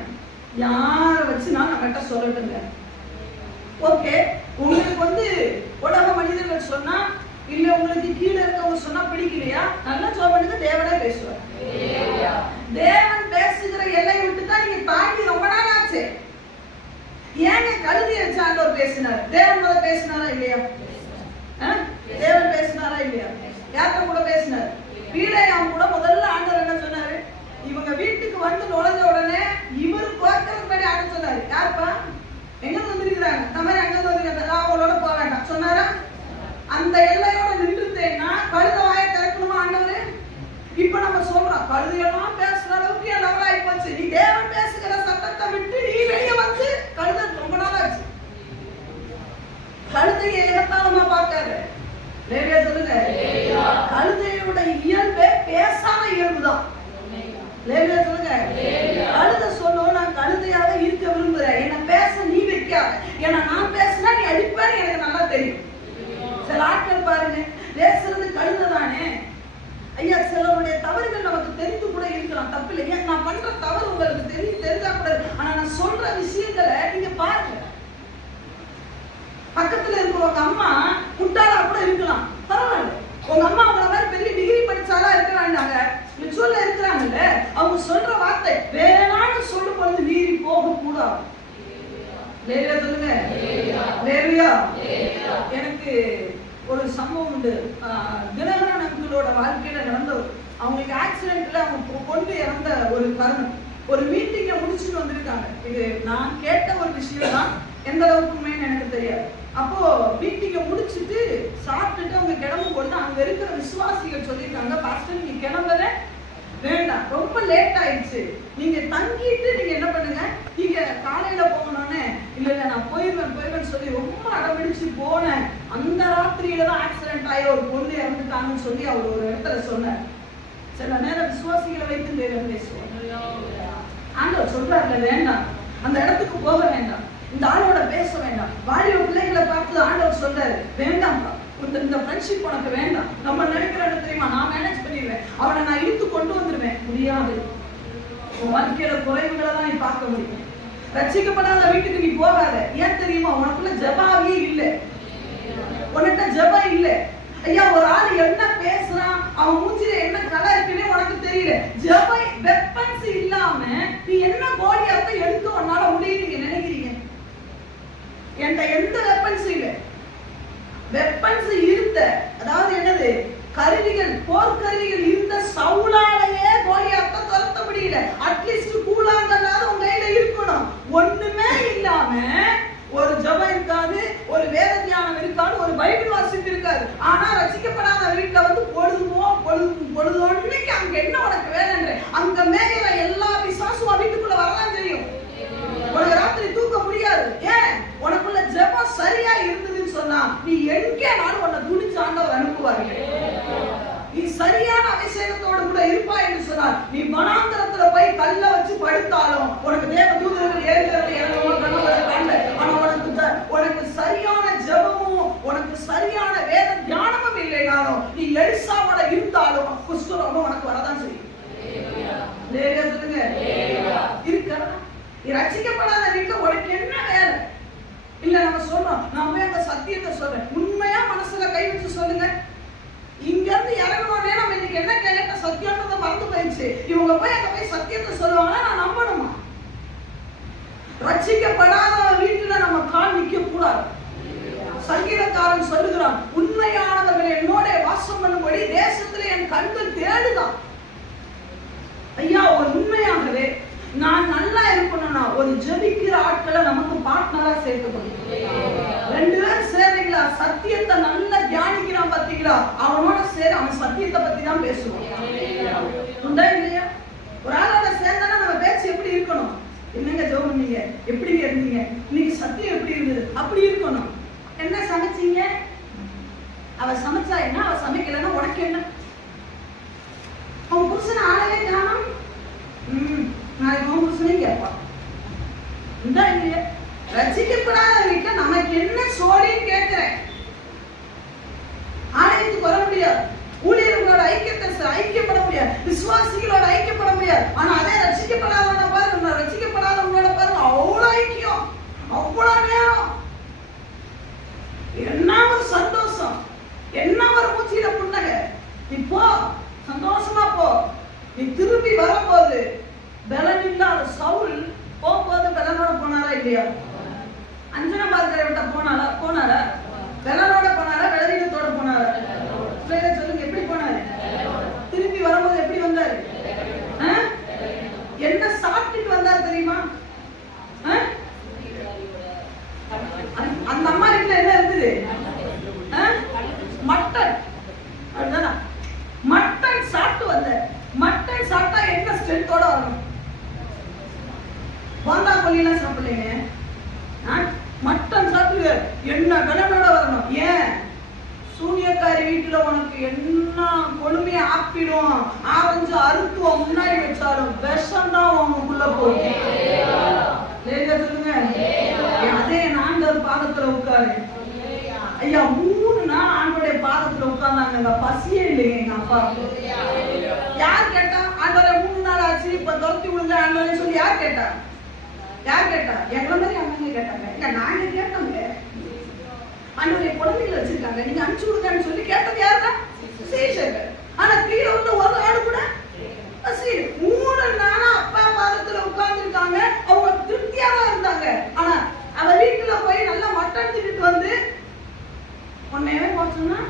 யார வச்சு நான் நம்மகிட்ட சொல்லட்டுங்க. ஓகே, உங்களுக்கு உலக மனிதர்கள் சொன்னா இல்ல, உங்களுக்கு கீழே இருக்கவங்க சொன்னா பிடிக்கலையா, நல்லா சொல்லுங்க, தேவனே பேசுவார். தேவன் பேசுகிற எல்லை விட்டு தான் நீங்க தாண்டி ரொம்ப நாள் ஆச்சு. ஏங்க கழுதி வச்சு ஆண்டவர் பேசினார்? தேவன் முதல்ல பேசினாரா இல்லையா? தேவன் பேசினாரா இல்லையா? யார்கிட்ட கூட பேசினார்? பீலையாம் கூட முதல்ல ஆண்டவர் என்ன சொன்னாரு? இவங்க வீட்டுக்கு வந்து நுழைஞ்ச உடனே இவரு கோர்க்கிறதுபடி ஆட சொன்னாரு. யாருப்பா எங்க வந்துருக்கிறாங்க, இந்த மாதிரி அங்க வந்துருக்காங்க, அவங்களோட போக வேண்டாம் சொன்னாரா? அந்த எல்லையோட நின்றுட்டேன்னா கழுத வாயை திறக்கணுமா ஆண்டவரு? இப்ப நம்ம சொல்றோம் கழுதையெல்லாம் பேசுற அளவுக்கு லெவல் ஆகி போச்சு, நீ தேவன் பேசுகிற சத்தத்தை விட்டு நீ வெளியே வந்து கழுத ரொம்ப நாள் ஆச்சு. கழுதையை ஏகத்தாளமா பார்க்காரு. லேவியா சொல்லுங்க, கழுதையோட இயல்பே பேசாம இயல்புதான். லேவியா சொல்லுங்க, கழுத சொல்லும், நான் கழுதையாக இருக்க விரும்புறேன், என்ன பேச நீ வைக்காத, ஏன்னா நான் பேசினா நீ அடிப்பேன்னு எனக்கு நல்லா தெரியும். சில ஆட்கள் பாருங்க பேசுறது கழுத தானே. ஐயா சிலருடைய தவறுகள் நமக்கு தெரிந்து கூட இருக்கலாம், தப்பு இல்லை. ஏன் நான் பண்ற தவறு உங்களுக்கு தெரிஞ்சா கூட, ஆனா நான் சொல்ற விஷயங்களை நீங்க பாருங்க. பக்கத்துல இருக்கிறவங்க அம்மா முட்டாளா கூட இருக்கலாம், பரவாயில்ல. உங்க அம்மா அவங்கள மாதிரி பெரிய டிகிரி படிச்சாலா இருக்க வேண்டாங்க, ஸ்பிரிச்சுவல்ல இருக்கிறாங்கல்ல, அவங்க சொல்ற வார்த்தை வேணான்னு சொல்லும் பொழுது மீறி போக கூடாது. லேவியா சொல்லுங்க, லேவியா. எனக்கு ஒரு சம்பவம் உண்டு. தினகரன் அங்கிளோட வாழ்க்கையில நடந்தவர். அவங்களுக்கு ஆக்சிடென்ட்ல அவங்க கொண்டு இறந்த ஒரு தருணம். ஒரு மீட்டிங்கை முடிச்சுட்டு வந்திருக்காங்க. இது நான் கேட்ட ஒரு விஷயம் தான், எந்த அளவுக்கு உண்மைன்னு எனக்கு தெரியாது. அப்போ மீட்டிங்கை முடிச்சுட்டு சாப்பிட்டுட்டு அவங்க கிளம்பும் பொழுது அங்க இருக்கிற விசுவாசிகள் சொல்லியிருக்காங்க, பாஸ்டர் நீங்க கிளம்பவே வேண்டாம், ரொம்ப லேட் ஆயிடுச்சு, நீங்க தங்கிட்டு நீங்க என்ன பண்ணுங்க, நீங்க காலையில போகணும்னு. இல்ல இல்ல நான் போயிருவேன் சொல்லி ரொம்ப அடம்பிடிச்சு போனேன். அந்த ராத்திரியில தான் ஆக்சிடென்ட் ஆகி ஒரு பொண்ணு இறந்துட்டாங்கன்னு சொல்லி அவர் ஒரு இடத்துல சொன்னார். சில நேரம் விசுவாசிகளை வைத்து தேவன் பேசுவார். ஆண்டவர் சொல்றாருல, வேண்டாம், அந்த இடத்துக்கு போக வேண்டாம், இந்த ஆளோட பேச வேண்டாம். வாலிப பிள்ளைகளை பார்த்து ஆண்டவர் சொல்றாரு, வேண்டாம்ப்பா, இந்த ஃப்ரெண்ட்ஷிப் உனக்கு வேண்டாம். நம்ம நினைக்கிறோம் தெரியுமா, நான் மேனேஜ் பண்ணிடுவேன், அவனை நான் இழுத்து கொண்டு வந்துடுவேன். முடியாது. உன் வாழ்க்கையோட குறைவுகளை தான் நீ பார்க்க முடியும். ரட்சிக்கப்படாத வீட்டுக்கு நீ போகாத. ஏன் தெரியுமா, உனக்குள்ள ஜெபாவே இல்லை, உன்கிட்ட ஜெபம் இல்லை. ஐயா, ஒரு ஆள் என்ன பேசுறான், அவன் மூஞ்சில என்ன கலர் இருக்குன்னே உனக்கு தெரியல. ஜெப வெப்பன்ஸ் இல்லாம நீ என்ன கோலியாத்தை எடுத்து உன்னால முடியும் நீங்க நினைக்கிறீங்க? என்கிட்ட எந்த வெப்பன்ஸ் இல்ல. வெப்பன்ஸ் இருந்த, அதாவது என்னது, கருவிகள், போர்க்கருவிகள் இருந்த சவுலாலேயே கோலியாத்தை துரத்த முடியல. அட்லீஸ்ட் கூழாங்கல்லாத உங்க கையில இருக்கணும். ஒண்ணுமே இல்லாம ஒரு ஜெபம் இருக்காது, ஒரு வேத தியானம் இருக்காது, ஒரு பைபிள் வாசிப்பு இருக்காது. ஆனா ரட்சிக்கப்படாத வீட்டுல வந்து பொழுதொன்னைக்கு அங்க என்ன உனக்கு வேலைன்ற அங்க மேயிற எல்லா பிசாசும் வீட்டுக்குள்ள வரலாம் தெரியும். உனக்கு ராத்திரி தூக்க முடியாது. ஏன்? உனக்குள்ள ஜெபம் சரியா இருந்ததுன்னு சொன்னா நீ எங்கேனாலும் உன்னை துணிச்சு ஆண்டவர் அனுப்புவார்கள். நீ சரியான அபிஷேகத்தோடு கூட இருப்பா என்று சொன்னார். நீ வனாந்தரத்துல போய் கல்ல வச்சு படுத்தாலும் உனக்கு தேவ தூதர்கள் ஏறுகிறது இறங்கவும் கனவுல கண்டு. ஆனா உனக்கு சரியான ஜெபமும் உனக்கு சரியான வேத தியானமும் இல்லைனாலும் நீ எலிசாவோட இருந்தாலும் குஷ்டரோகம் உனக்கு வரதான் செய்யும். சொல்லுங்க, இருக்கா? நீ ரட்சிக்கப்படாத வீட்டுல உனக்கு என்ன வேலை இல்ல? நம்ம சொல்றோம், நான் போய் அந்த சத்தியத்தை சொல்றேன். உண்மையா மனசுல கை வச்சு சொல்லுங்க. இங்க இருந்து இறங்கணும்னே நம்ம இன்னைக்கு என்ன கேட்ட சத்தியத்தை மறந்து போயிடுச்சு. இவங்க போய் அங்க போய் சத்தியத்தை சொல்லுவாங்க, நான் நம்பணுமா? ரட்சிக்கப்படாத வீட்டுல நம்ம கால் நிக்க கூடாது. சங்கீதக்காரன் சொல்லுகிறான், உண்மையானவர்கள் என்னோட வாசம் பண்ணும்படி தேசத்துல என் கண்கள் தேடுதான். ஐயா, ஒரு உண்மையாகவே நான் நல்லா இருக்கணும்னா ஒரு ஜெபிக்கிற ஆட்களை நமக்கு பார்ட்னரா சேர்த்துக்கணும். 2 பேரும் சேர்றீங்களா, சத்தியத்தை நல்லா தியானிக்கிறான் பாத்தீங்களா, அவனோட சேர அவன் சத்தியத்தை பத்தி தான் பேசுவான். உண்டா இல்லையா? ஒரு ஆளோட சேர்ந்தா நம்ம பேச்சு எப்படி இருக்கணும்? என்னங்க ஜெபம் பண்ணீங்க, எப்படிங்க இருந்தீங்க, இன்னைக்கு சத்தியம் எப்படி இருந்தது, அப்படி இருக்கணும். என்ன சமைச்சீங்க, அவ சமைச்சா என்ன, அவ சமைக்கலன்னா உனக்கு என்ன? அவன் புருஷனை ஆளவே காணோம், நாளைக்கு அவன் புருஷனையும் கேட்பான். உண்டா இல்லையா? ரட்சிக்கப்படாத வீட்டுல நமக்கு என்ன சோழின்னு கேட்கிறேன். ஆலயத்துக்கு வர முடியாது, ஊழியர்களோட ஐக்கியப்பட முடியாது, விசுவாசிகளோட ஐக்கியப்பட முடியாது. ஆனா அதே ரட்சிக்கப்படாதவன பாருங்க, ரட்சிக்கப்படாதவங்களோட பாருங்க, அவ்வளவு ஐக்கியம், அவ்வளவு நேரம். என்ன ஒரு சந்தோஷம், என்ன ஒரு மூச்சில புன்னகை. இப்போ சந்தோஷமா போ. நீ திரும்பி வரும்போது பலன் இல்லாத சவுல் போகும்போது பலனோட போனாரா இல்லையா? அஞ்சனா பார்க்கிற விட்ட போனாரா? பலனோட போனாரா, பலவீனத்தோட போனாரா? சொல்லுங்க, எப்படி போனாரு? திரும்பி வரும்போது எப்படி வந்தாரு? என்ன சாப்பிட்டுட்டு வந்தார் தெரியுமா? அந்த அம்மா வீட்டுல என்ன இருந்தது? மட்டன். அப்படிதானா? மட்டன் சாப்பிட்டு வந்த. மட்டன் சாப்பிட்டா என்ன ஸ்ட்ரென்த்தோட வரணும்? வாந்தா கொல்லிலாம் சாப்பிடலைங்க, மட்டன் சாப்பிட்டு என்ன பலனோட வரணும். ஏன்? சூனியக்காரி வீட்டுல உனக்கு என்ன கொழுமைய ஆப்பிடும், ஆரஞ்சு அறுத்துவ முன்னாடி வச்சாலும் விஷம் தான் உங்களுக்குள்ள போகும். சொல்லுங்க, அதே ஆண்டவர் பாதத்துல உட்காரு. ஐயா, 3 நாள் ஆண்டோடைய பாதத்துல உட்கார்ந்தாங்க, பசியே இல்லைங்க எங்க அப்பா. யார் கேட்டா? ஆண்டவரை 3 நாள் ஆச்சு, இப்ப துரத்தி விழுந்த ஆண்டவரை சொல்லி யார் கேட்டா? எங்களை மாதிரி அண்ணங்க கேட்டாங்க. இல்ல, நாங்க கேட்டோங்க, ஆண்டவரை குழந்தைகள் வச்சிருக்காங்க, நீங்க அனுப்பிச்சு விடுங்கன்னு சொல்லி கேட்டது யாருன்னா சேஷகர். ஆனா கீழே உள்ள ஒரு ஆடு கூட 3 நாளா அப்பா பாதத்துல உட்கார்ந்துருக்காங்க. அவங்க திருப்தியா தான் இருந்தாங்க. ஆனா அவ வீட்டுல போய் நல்லா மட்டன் திட்டு வந்து உன்னையவே போச்சோம்னா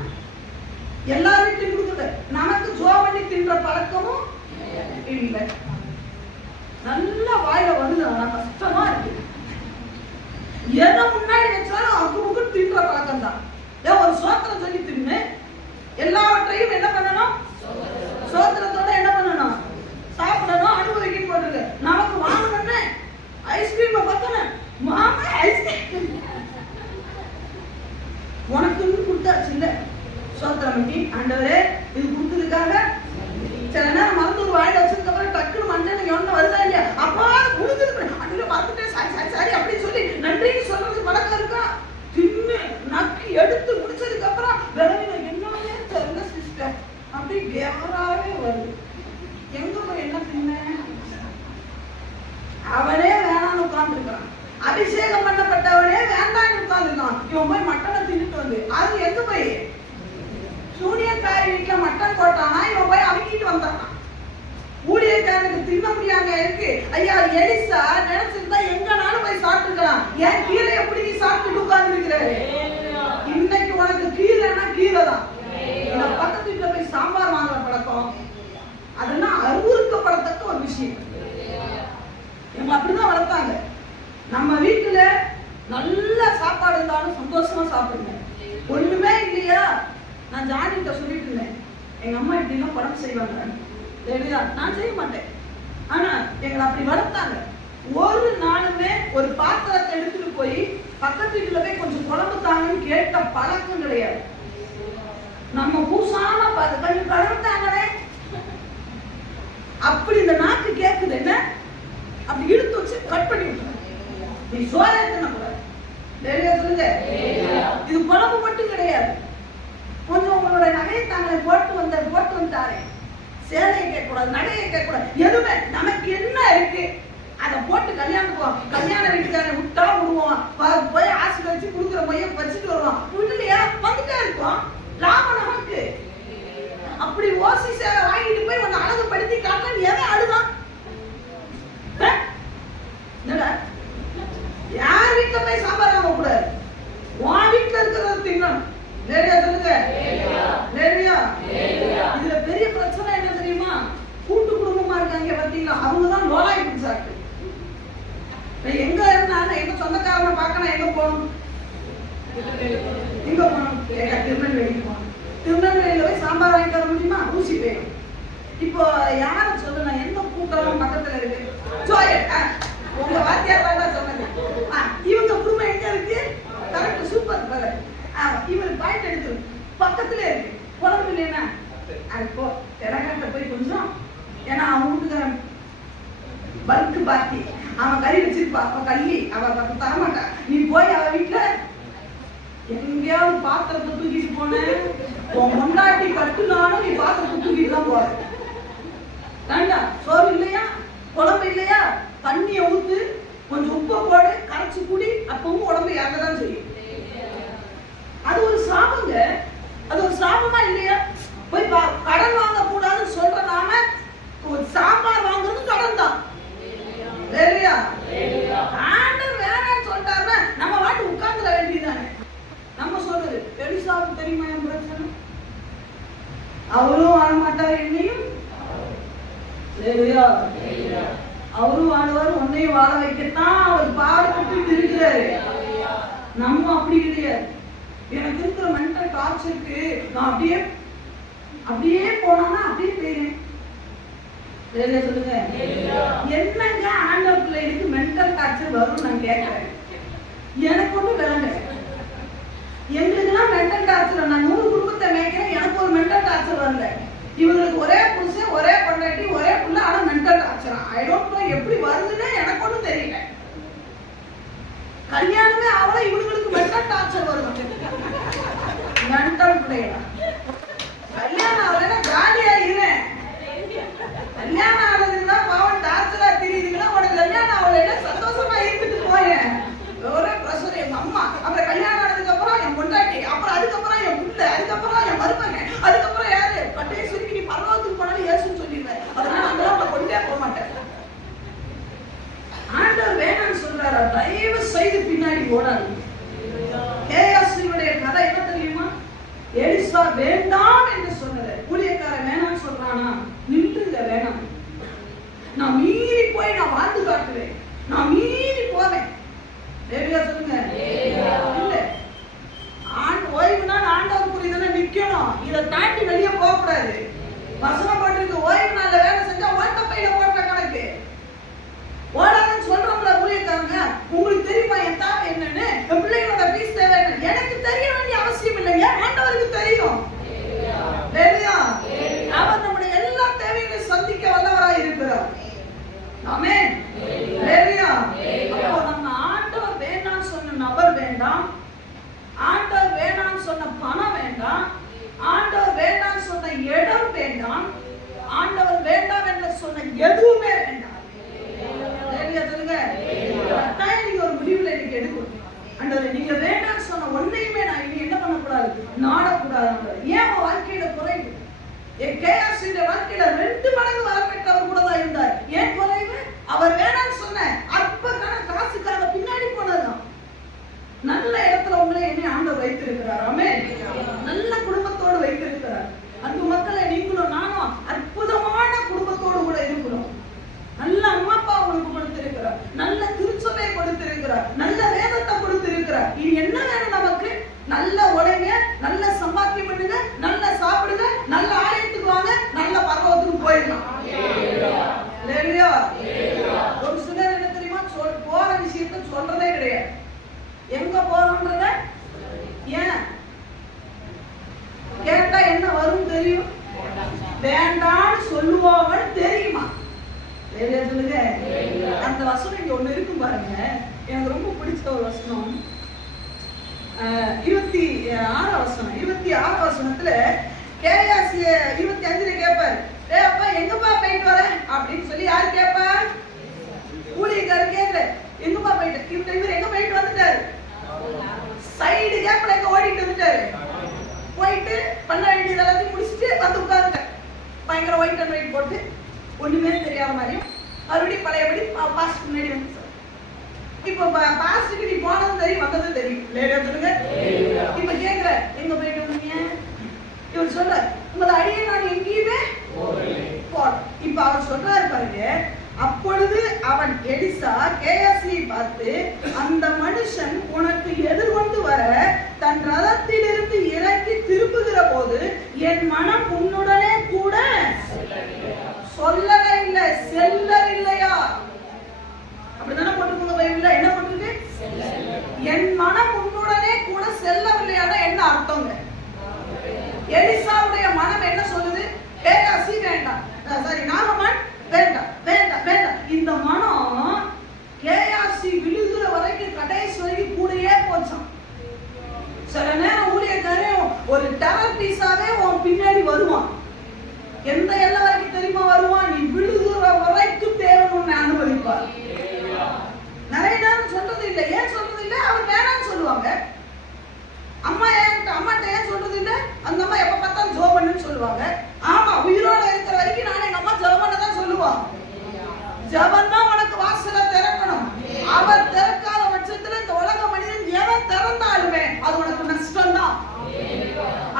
எல்லா வீட்டையும் கொடுக்குது. நமக்கு ஜோவண்ணி தின்ற பழக்கமும் இல்லை. நல்லா வாயில வந்து கஷ்டமா இருக்கு. எதை முன்னாடி வச்சாலும் அக்கு திட்ட தின்ற பழக்கம் தான். ஏன் ஒரு சோத்திரம் சொல்லி தின்னு எல்லாவற்றையும் என்ன பண்ணணும்? சோத்திரத்தோட என்ன பண்ணணும்? சாப்பிடணும், அனுபவிக்கணும் போடுறது. நமக்கு வாங்கணும்னு ஐஸ்கிரீமை பார்த்தோன்னு மாமா ஐஸ்கிரீம் உனக்குன்னு கொடுத்தாச்சு இல்ல, சோத்திரம் பண்ணி ஆண்டவரே இது கொடுத்ததுக்காக. சில நேரம் மறந்து ஒரு வாயில வச்சதுக்கு அப்புறம் டக்குனு மஞ்சள் ஒண்ணு வருதா இல்லையா, அப்பா முடிஞ்சது அன்றைய மறந்துட்டேன் சாரி சாரி சாரி அப்படின்னு சொல்லி நன்றின்னு சொல்றது பழக்கம் இருக்கா? தின்னு நக்கி எடுத்து முடிச்சதுக்கு அப்புறம் விளைவில என்னவே தெரியல சிஸ்டர் அப்படி கேமராவே வருது. எங்க போய் என்ன தின்ன? அவனே வேணான்னு உட்கார்ந்து இருக்கான். அபிஷேகம் பண்ணப்பட்டவனே வேண்டான்னு உட்கார்ந்து இருக்கான். இவன் போய் மட்டனை தின்னுட்டு வந்து அது எங்க போய் சூனியக்காரி வீட்டுல மட்டன் போட்டானா இவன் போய் அமுக்கிட்டு வந்தான். ஊழியக்காரனுக்கு தின்ன முடியாம இருக்கு. ஐயா எலிசா நினைச்சிருந்தா எங்கனாலும் போய் சாப்பிட்டுக்கலாம். ஏன் கீரையை பிடிச்சி சாப்பிட்டு உட்கார்ந்து இருக்கிறாரு? இன்னைக்கு உனக்கு கீரைனா கீரை தான். இந்த பக்கத்து வீட்டுல போய் சாம்பார் வாங்குற பழக்கம் அதெல்லாம் அருவருக்கப்படத்தக்க ஒரு விஷயம். இவங்க அப்படிதான் வளர்த்தாங்க. நம்ம வீட்டுல நல்ல சாப்பாடு இருந்தாலும் சந்தோஷமா சாப்பிடுங்க. ஒண்ணுமே இல்லையா, நான் ஜானிட்ட சொல்லிட்டு இருந்தேன், எங்க அம்மா இப்படிலாம் படம் செய்வாங்க சரியா, நான் செய்ய மாட்டேன். ஆனா எங்களை அப்படி வளர்த்தாங்க. ஒரு நாளுமே ஒரு பாத்திரத்தை எடுத்துட்டு போய் பக்கத்து வீட்டுல போய் கொஞ்சம் குழம்பு தாங்கன்னு கேட்ட பழக்கம் கிடையாது. நம்ம பூசாம கொஞ்சம் குழம்பு தாங்களே அப்படி இந்த நாக்கு கேக்குது என்ன, அப்படி இழுத்து வச்சு கட் பண்ணி விட்டுருங்க. நீ சோறை தின்னக்கூடாது. சொல்லுங்க, இது குழம்பு மட்டும் கிடையாது. கொஞ்சம் உங்களோட நகையை தாங்களே போட்டு வந்தாரே, சேலையை கேட்கக்கூடாது, நகையை கேட்கக்கூடாது, எதுவுமே நமக்கு என்ன இருக்கு அதை போட்டு கல்யாண வீட்டுக்காரன் விட்டா விடுவோம், போய் ஆசை வச்சு கொடுக்குற போய் வச்சுட்டு வருவோம். இல்லையா வந்துட்டே இருக்கோம், லாபம் நமக்கு. அப்படி ஓசி சேலை வாங்கிட்டு போய் ஒன்னு அழகுபடுத்தி காட்டலாம். எவன் அழுதான்? யார் வீட்டுல போய் சாம்பார் வாங்க கூடாது, உன் வீட்டுல இருக்கிறத திங்கணும். சொல்லுங்க, இதுல பெரிய பிரச்சனை என்ன தெரியுமா? கூட்டு குடும்பமா இருக்காங்க பாத்தீங்களா, அவங்கதான் லோலாய் பிடிச்சாட்டு. எங்க இருந்தா எங்க சொந்தக்காரனை பார்க்கணும், எங்க போகணும்? எங்க போகணும்? திருநெல்வேலிக்கு போகணும். திருநெல்வேலியில போய் சாம்பார் வாங்கி தர முடியுமா? ஊசி வேணும். இப்போ யார சொல்லுங்க, எந்த கூட்டம் பக்கத்துல இருக்கு? உங்க வாத்தியார் தான் சொன்னது. இவங்க குடும்பம் எங்க இருக்கு? கரெக்ட், சூப்பர் பரவாயில்ல. இவரு பாயிண்ட் எடுத்து பக்கத்துல இருக்கு. குழம்பு இல்லைன்னா அப்போ திறகாட்ட போய் கொஞ்சம், ஏன்னா அவன் வீட்டுக்காரன் பல்கு பாக்கி அவன் கறி வச்சிருப்பா, அவன் கல்லி அவன் தரமாட்டா. நீ போய் அவ வீட்டுல எங்கேயாவது பாத்திரத்தை தூக்கிட்டு போன, உன் முன்னாடி கட்டுனாலும் நீ பாத்திரத்தை தூக்கிட்டு தான் போற. வேண்டா, சோறு இல்லையா, குழம்பு இல்லையா, தண்ணிய ஊத்து, கொஞ்சம் உப்பை போடு, கரைச்சு கூடி, அப்பவும் உடம்பு இறங்கதான் செய்யும். அது ஒரு சாபங்க. அது ஒரு சாபமா இல்லையா? போய் கடன் வாங்க கூடாதுன்னு சொல்றதாம சாம்பார் வாங்குறது கடன் தான். ஆண்டவர் வேணான்னு சொல்லிட்டாருன்னா நம்ம வாட்டு உட்கார்ந்துட வேண்டியதானே. நம்ம சொல்றது எலிசாவுக்கு தெரியுமா என் பிரச்சனை? அவரும் வாழ மாட்டார், என்னையும் அவரும் வாழ்வார், உன்னையும் வாழ வைக்கத்தான் அவர் பாடுபட்டு இருக்கிறாரு. நம்ம அப்படி கிடையாது. எனக்கு இருக்கிற மென்டல் டார்ச்சருக்கு நான் அப்படியே போனோம்னா அப்படியே போயிடுறேன். சொல்லுங்க, என்னங்க ஆண்டவர் பிள்ளைகளுக்கு மென்டல் டார்ச்சர் வரும் நான் கேட்கிறேன். எனக்கு ஒன்றும் விளங்க. எங்களுக்குலாம் மென்டல் டார்ச்சர், நான் 100 குடும்பத்தை மேய்க்கிறேன், எனக்கு ஒரு மென்டல் டார்ச்சர் வரல. இவங்களுக்கு ஒரே புருஷன், ஒரே பொண்டாட்டி, ஒரே புள்ள, ஆனா mental torture. I don't know எப்படி வருதுன்னு எனக்கு ஒன்றும் தெரியல. கல்யாணமே அவளை இவங்களுக்கு மென்டல் டார்ச்சர் வருது. மென்டல் பிள்ளைகளா கல்யாணம் ஆகலைன்னா ஜாலியா இருந்தேன். கல்யாணம் ஆனதுன்னா பாவம் டார்ச்சரா தெரியுதுங்களா? உனக்கு கல்யாணம் ஆகலைன்னா சந்தோஷமா இருந்துட்டு போயேன். ஒரே பிரஷர். எங்க அம்மா, அப்புறம் கல்யாணம் ஆனதுக்கு அப்புறம் என் பொண்டாட்டி, அப்புறம் அதுக்கப்புறம் என் புள்ள, அதுக்கப்புறம் என் மருமக, அதுக்கப்புறம் யாரு பட்டையை சுருக்கி நீ பரவாத்துக்கு போனாலும் ஏசுன்னு சொல்லிடுவேன். அதனால அங்கெல்லாம் உன்னை கொண்டே போக மாட்டேன். ஆண்டவர் வேணான்னு சொல்றாரா? தயவு செய்து பின்னாடி ஓடாது. கேயாசினுடைய கதை என்ன தெரியுமா? எலிசா வேண்டாம் என்று சொன்னது. ஊழியக்காரன் வேணான்னு சொல்றானா? நின்றுங்க, வேணாம். நான் மீறி போய் நான் வாழ்ந்து காட்டுவேன், நான் மீறி போவேன். சொல்லுங்க, இல்ல எங்க போறோம்ன்றத ஏன் கேட்டா என்ன வரும் தெரியும், வேண்டான்னு சொல்லுவாங்கன்னு தெரியுமா? சொல்லுங்க. அந்த வசனம் இங்க ஒண்ணு இருக்கும் பாருங்க, எனக்கு ரொம்ப பிடிச்ச ஒரு வசனம். 26 வசனம். 26 வசனத்துல கேயாசி 25 கேட்பாரு, ஏ அப்பா எங்கப்பா போயிட்டு வர அப்படின்னு சொல்லி யாரு கேட்பா? ஊழியக்காரர் கேட்கிற, எங்கப்பா போயிட்டு? இவர் எங்க போயிட்டு வந்துட்டாரு? சைடு கேப்ல எங்க ஓடிட்டு வந்துட்டாரு. போயிட்டு பண்ண வேண்டியது எல்லாத்தையும் முடிச்சுட்டு வந்து உட்கார்ந்துட்டார். பயங்கர ஒயிட் அண்ட் ஒயிட் போட்டு ஒண்ணுமே தெரியாத மாதிரியும் மறுபடியும் பழையபடி பாஸ்ட் முன்னாடி வந்து இப்ப பாஸ்டுக்கு நீ போனதும் தெரியும் வந்ததும் தெரியும். லேடா சொல்லுங்க. இப்ப கேக்குற எங்க போயிட்டு வந்தீங்க? இவர் சொல்ற உங்களை அடியே நான் எங்கேயுமே போல. இப்ப அவர் சொல்றாரு பாருங்க, அப்பொழுது அவன் எலிசா கேயாசியை பார்த்து, அந்த மனுஷன் உனக்கு எதிர்கொண்டு வர தன் ரதத்திலிருந்து இறங்கி திரும்புகிற போது என் மனம் உன்னுடனே கூட சொல்லவில்லை செல்லவில்லையா? அப்படிதானே போட்டுக்கோங்க பைபிள்ல. என்ன போட்டுருக்கு? என் மனம் உன்னுடனே கூட செல்லவில்லையான என்ன அர்த்தங்க? எலிசாவுடைய மனம் என்ன சொல்லுது? கேயாசி வேண்டாம், சரி நாகமான் வேண்டாம் வேண்டாம் வேண்டாம். இந்த மனம் கேயாசி விழுகிற வரைக்கும் கடைசி வரைக்கும் கூடயே போச்சான். சில நேரம் ஊழியக்காரன் ஒரு டெரர் பீஸாவே உன் பின்னாடி வருவான். எந்த எல்லை வரைக்கும் தெரியுமா வருவான்? நீ விழுகிற வரைக்கும் தேவன் உன்னை அனுமதிப்பார். நிறைய நேரம் சொல்றது இல்லை. ஏன் சொல்றது இல்லை? அவர் வேணாம்னு சொல்லுவாங்க. அம்மாட்ட ஏன் சொல்றது இல்லை? அந்த அம்மா எப்ப பார்த்தாலும் ஜோ பண்ணுன்னு சொல்லுவாங்க. ஆமா, உயிரோட இருக்கிற வரைக்கும் நான் எங்க அம்மா ஜெபம் பண்ணதான் சொல்லுவான். ஜெபம் தான் உனக்கு வாசலை திறக்கணும். அவர் திறக்காத பட்சத்துல இந்த உலக மனிதன் எவன் திறந்தாலுமே அது உனக்கு நஷ்டம் தான்.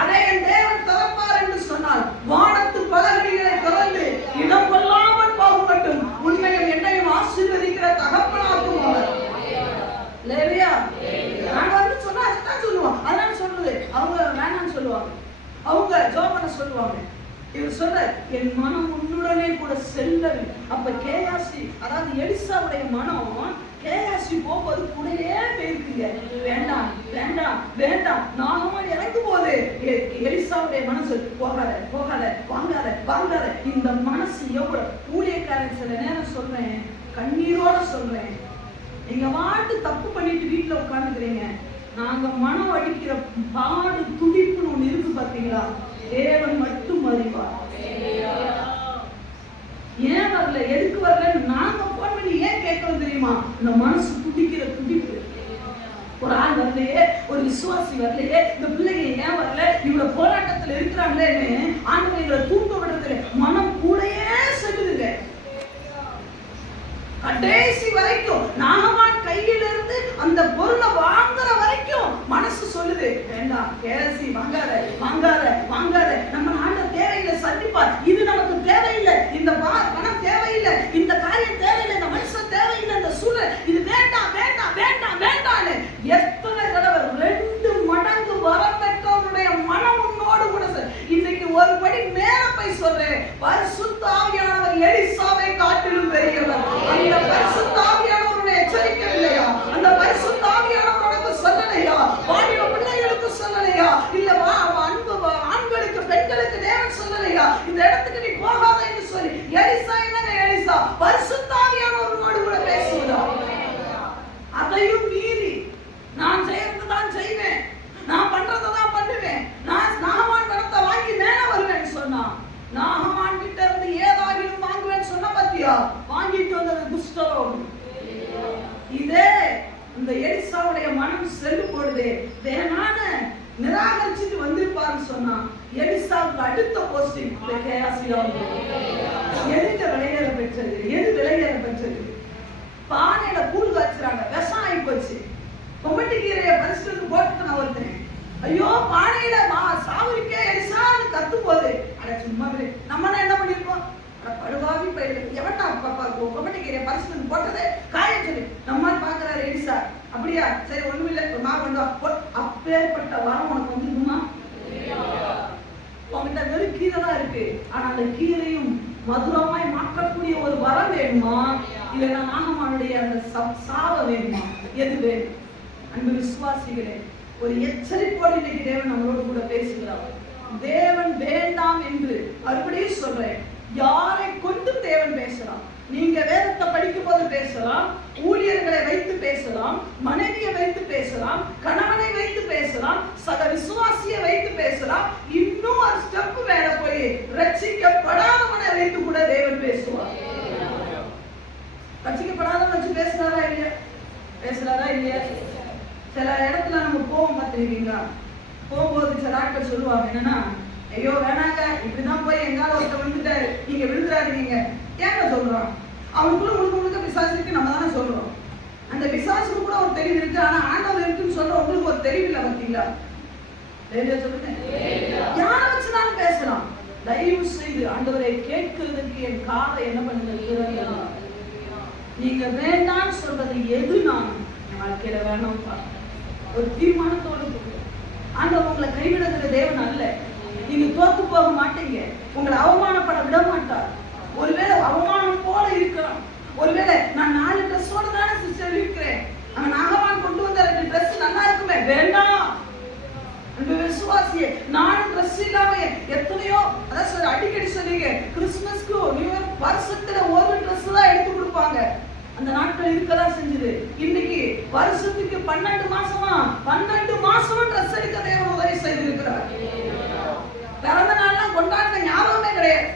அதை என் தேவன் திறப்பார் என்று சொன்னால் வானத்து பலகணிகளை திறந்து இடம் கொள்ளாமல் போகட்டும், உண்மையும் என்னையும் ஆசீர்வதிக்கிற தகப்பனாக்கும் அவர். லேவியா நாங்க வந்து சொன்னா அதுதான் சொல்லுவோம். அதனால சொல்றது அவங்க வேணாம்னு சொல்லுவாங்க, அவங்க ஜோபனை சொல்லுவாங்க. இவர் சொல்ற என் மனம் உன்னுடனே கூட செல்லவில்லை. அப்ப கேயாசி, அதாவது எலிசாவுடைய மனம் கேயாசி போகும்போது கூடயே போயிருக்குங்க. வேண்டாம் வேண்டாம் வேண்டாம் நாகமான் இறங்கும் போது எலிசாவுடைய மனசு போகாத போகாத வாங்காத வாங்காத. இந்த மனசு எவ்வளவு ஊழியக்காரன் சில நேரம் சொல்றேன், கண்ணீரோட சொல்றேன், நீங்க வாட்டு தப்பு பண்ணிட்டு வீட்டுல உட்கார்ந்துக்கிறீங்க, நாங்க மனம் அடிக்கிற பாடு துடிப்புன்னு ஒண்ணு இருக்கு பாத்தீங்களா? தேவன் மட்டும் அறிவார். ஏன் வரல, எதுக்கு வரல நாங்க போன் பண்ணி ஏன் கேட்கணும் தெரியுமா? இந்த மனசு துடிக்கிற துடிப்பு. ஒரு ஆள் வரலையே, ஒரு விசுவாசி வரலையே, இந்த பிள்ளைங்க ஏன் வரல, இவ்வளவு போராட்டத்துல இருக்கிறாங்களேன்னு ஆண்டவர் எங்களை தூக்க விடுறதுல மனம் கூடயே சொல்லுதுங்க. கடைசி வரைக்கும் நாகமான் கையிலிருந்து அந்த பொருளை வாங்குற வரைக்கும் மனசு சொல்லுது வேண்டாம் கேசி வாங்காத வாங்காத வாங்காத, நம்ம ஆண்டவர் தேவையில்லை சந்திப்பார், இது நமக்கு தேவையில்லை, இந்த பணம் தேவையில்லை, இந்த காரியம் தேவையில்லை, இந்த மனுஷன் தேவையில்லை, இந்த சூழல் இது வேண்டாம் வேண்டாம் வேண்டாம் வேண்டான்னு எத்தனை தடவை 2 மடங்கு வரம் பெற்றவனுடைய மனம் உன்னோடு கூட. இன்னைக்கு ஒரு படி மேல போய் சொல்றேன், பரிசுத்த ஆவியானவர் எலிசாவை காட்டிலும் பெரியவர். அந்த பரிசுத்த ஆவியானவருடைய எச்சரிக்கவில்லையா? அந்த பரிசுத்த ஆவியானவர் உனக்கு சொல்லலையா? வாலிப பிள்ளைகளுக்கு சொல்லலையா? இல்ல அன்பு ஆண்களுக்கு பெண்களுக்கு தேவன் சொல்லலையா? இந்த இடத்துக்கு நீ போகாத என்று சொல்லி எலிசா என்ன எலிசா பரிசுத்த ஆவியானவரோடு கூட பேசுவதா? அதையும் மீறி நான் செய்யறதுதான் செய்வேன், நான் பண்றதான் பண்ணுவேன், நான் நாகமான் பணத்தை வாங்கி மேல வருவேன்னு சொன்னா, நாகமான் கிட்ட இருந்து ஏதாகிலும் வாங்குவேன்னு சொன்ன பத்தியா? வாங்கிட்டு வந்தது துஷ்டரோடு. இதே இந்த எலிசாவுடைய மனம் செல்லு போடுதே, வேணான நிராகரிச்சுட்டு வந்திருப்பாருன்னு சொன்னா எலிசாவுக்கு அடுத்த போஸ்டிங் எதுக்கு விளையேற பெற்றது? எது விளையேற பெற்றது? பானையில கூழ் காய்ச்சுறாங்க, விஷம் ஆகி போச்சு. கொமட்டி கீரையை பரிசுக்கு போட்டு நான் வருத்தேன், ஐயோ பானையில சாவரிக்கே எலிசான்னு கத்தும் போது அட சும்மா நம்ம என்ன பண்ணிருக்கோம்? படுவாவி போயிருக்கு, எவட்டா கொமட்டி கீரையை பரிசுக்கு போட்டதே காயம் சொல்லி நம்ம பாக்குறாரு எலிசா. அப்படியா, சரி ஒண்ணுமில்லை அப்பேற்பட்ட வரம் உனக்கு வந்துருக்குமா? உங்ககிட்ட வெறும் கீரை தான் இருக்கு, ஆனா அந்த கீரையும் மதுரமாய் மாற்றக்கூடிய ஒரு வரம் வேணுமா? இல்லைன்னா நாகமானுடைய அந்த சாவ வேணுமா? எது வேணும்? அன்பு விசுவாசிகளே, ஒரு எச்சரிப்போடு இன்னைக்கு தேவன் நம்மளோடு கூட பேசுகிறார். தேவன் வேண்டாம் என்று மறுபடியும் சொல்றேன், யாரை கொண்டு தேவன் பேசலாம்? நீங்க வேதத்தை படிக்கும் போது பேசலாம், ஊழியர்களை வைத்து பேசலாம், மனைவியை வைத்து பேசலாம், கணவனை வைத்து பேசலாம், சக விசுவாசியை வைத்து பேசலாம், இன்னும் ஒரு ஸ்டெப் மேல போய் ரட்சிக்கப்படாதவனை வைத்து கூட தேவன் பேசுவார். ரட்சிக்கப்படாதவன் வச்சு பேசுறாரா இல்லையா? பேசுறாரா இல்லையா? சில இடத்துல நம்ம போவோம் பார்த்துருக்கீங்களா? போகும்போது சில ஆட்கள் சொல்லுவாங்க என்னன்னா, ஐயோ வேணாங்க, இப்படிதான் போய் எங்கால ஒருத்தர் விழுந்துட்டாரு, நீங்க விழுந்துறாதீங்க. ஏங்க சொல்றோம்? அவனுக்குள்ள முழுக்க முழுக்க பிசாசுக்கு நம்ம தானே சொல்றோம். அந்த பிசாசுக்கு கூட ஒரு தெளிவு இருக்கு, ஆனா ஆண்டவர் இருக்குன்னு சொல்ற உங்களுக்கு ஒரு தெளிவு இல்லை. பார்த்தீங்களா? சொல்லுங்க, யாரை வச்சுனாலும் பேசலாம். தயவு செய்து ஆண்டவரை கேட்கிறதுக்கு என் காதை என்ன பண்ணுங்க, நீங்க வேண்டான்னு சொல்றது எது நான் என் வாழ்க்கையில வேணும்ப்பா ஒரு தீர்மானத்தோடு ஆண்டவர் உங்களை கைவிடுகிற தேவன் அல்ல. நீங்க தோத்து போக மாட்டீங்க, உங்களை அவமானப்பட விட மாட்டார். ஒருவேளை அவமானம் போல இருக்கலாம், ஒருவேளை நான் 4 ட்ரெஸ்ஸோட தானே சிஸ்டர் இருக்கிறேன், ஆனா நாகவான் கொண்டு வந்த 2 ட்ரெஸ் நல்லா இருக்குமே, வேண்டாம். அந்த விசுவாசியே 4 ட்ரெஸ் இல்லாம எத்தனையோ அதான் அடிக்கடி சொன்னீங்க, கிறிஸ்துமஸ்க்கு நியூ இயர் வருஷத்துல ஒரு ட்ரெஸ் தான் எடுத்து கொடுப்பாங்க. அந்த நாட்கள் இருக்கதான் செஞ்சது. இன்னைக்கு வருஷத்துக்கு 12 மாசமா ட்ரெஸ் எடுக்க தேவன் உதவி செய்திருக்கிறார். பிறந்த நாள்லாம் கொண்டாடுற ஞாபகமே கிடையாது.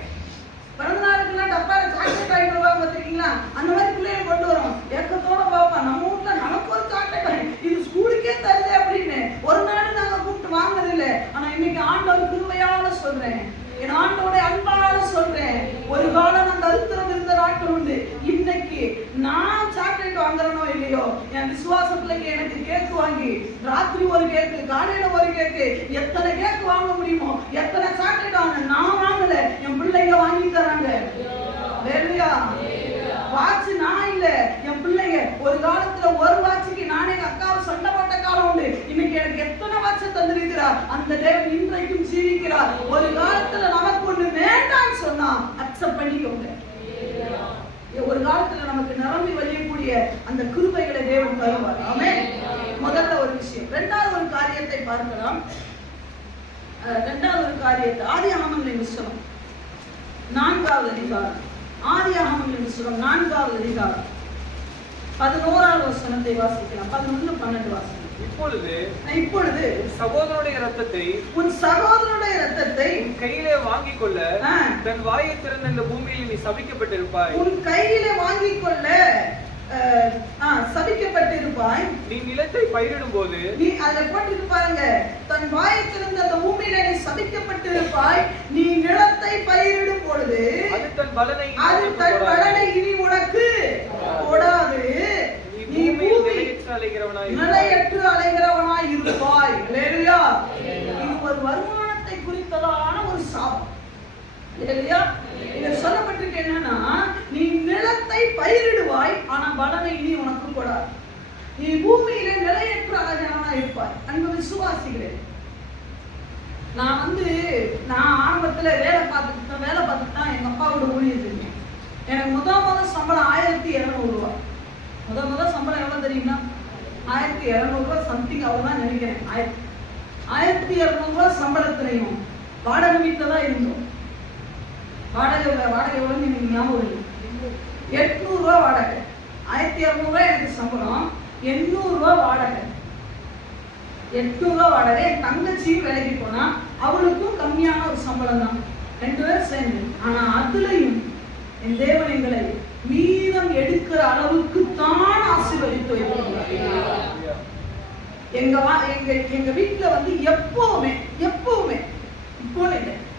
பிறந்த நாளுக்குலாம் டப்பால சாக்லேட் வாங்கிட்டு வருவாங்க பார்த்துருக்கீங்களா? அந்த மாதிரி பிள்ளைங்க கொண்டு வரும், ஏக்கத்தோட பார்ப்பா, நம்ம வீட்டுல நமக்கு ஒரு சாக்லேட் இது ஸ்கூலுக்கே தருது அப்படின்னு ஒரு நாள் நாங்க கூப்பிட்டு வாங்கினதில்லை. ஆனா இன்னைக்கு ஆண்டவர் கிருபையால சொல்றேன், என் ஆண்டோட அன்பால சொல்றேன், ஒரு காலம் நான் தரித்திரம் இருந்த நாட்கள் உண்டு. இன்னைக்கு நான் சாக்லேட் வாங்குறனோ இல்லையோ, என் விசுவாச பிள்ளைங்க எனக்கு கேக்கு வாங்கி ராத்திரி ஒரு கேக்கு, காலையில ஒரு கேக்கு, எத்தனை கேக்கு வாங்க முடியுமோ, எத்தனை சாக்லேட் வாங்க நான் வாங்கல, என் பிள்ளைங்க வாங்கி தராங்க. வேலையா வாட்ச் நான் இல்ல, என் பிள்ளைங்க. ஒரு காலத்துல ஒரு வாட்சுக்கு நானே எங்க அக்காவை சண்டை போட்ட காலம் உண்டு. இன்னைக்கு எனக்கு எத்தனை வாட்சை தந்திருக்கிறார் அந்த தேவன், இன்றைக்கும் ஜீவிக்கிறார். ஒரு காலத்துல நமக்கு ஒண்ணு வேண்டாம்னு சொன்னா அக்செப்ட் பண்ணிக்கோங்க. ஒரு காலத்துல நமக்கு நிரம்பி வழியக்கூடிய அந்த கிருபைகளை தேவன் தருவார். ஆமென். முதல்ல ஒரு விஷயம். இரண்டாவது ஒரு காரியத்தை பார்க்கலாம். இரண்டாவது ஒரு காரியத்தை ஆதியாகமங்களின் புத்தகம் 4வது அதிகாரம், ஆதியாகமங்களின் புத்தகம் 4வது அதிகாரம் 11வது வசனத்தை வாசிக்கலாம். 11, 12 வாசிக்கலாம். இப்பொழுது சகோதரனுடைய இரத்தத்தை உன் கையிலே வாங்கிக் கொள்ள தன் வாயை திறந்த இந்த பூமியில் நீ சபிக்கப்பட்டிருப்பாய். உன் கையிலே வாங்கிக் கொள்ள சபிக்கப்பட்டிருப்பாய். நீ நிலத்தை பயிரிடும் போது, நீ அதுல போட்டு பாருங்க, தன் வாயை திறந்த அந்த பூமியில நீ சபிக்கப்பட்டிருப்பாய். நீ நிலத்தை பயிரிடும் பொழுது அது தன் பலனை இனி உனக்கு கொடாது. நீ நிலையற்று அலைகிறவனாய் இருப்பாய். அல்லேலூயா. இது ஒரு வருமானத்தை குறித்ததான ஒரு சாபம். அல்லேலூயா. இங்க சொல்லப்பட்டிருக்கு என்னன்னா, நீ நிலத்தை பயிரிடுவாய், ஆனா பலனை இனி உனக்கு கொடாது. நீ பூமியிலே நிலையற்று அலைகிறவனாய் இருப்பாய். அன்பு விசுவாசிகளே, நான் ஆரம்பத்துல வேலை பார்த்துட்டு தான் எங்க அப்பாவோட ஊழியர் செஞ்சேன். எனக்கு முதல் சம்பளம் 1200 ரூபாய். முதல் சம்பளம் எவ்வளவு தெரியுங்களா? 1200 ரூபாய் சம்திங், அவ்வளவுதான் நினைக்கிறேன். 1200 ரூபாய் சம்பளத்திலையும் வாடகை வீட்டுல தான் இருந்தோம். வாடகை எவ்வளவு எனக்கு ஞாபகம் இல்லை. 800 ரூபாய் வாடகை. 1200 ரூபாய் எனக்கு சம்பளம், 800 ரூபாய் வாடகை. 800 ரூபாய் வாடகை. என் தங்கச்சியும் வேலைக்கு போனா, அவளுக்கும் கம்மியான ஒரு சம்பளம் தான், 2 பேரும் சேர்ந்து. ஆனா அதுலயும் என் தேவன் எங்களை மீதம் எடுக்கிற அளவுக்கு தான் ஆசீர்வதித்து வைத்திருக்கிறார். எங்க வீட்டுல எப்பவுமே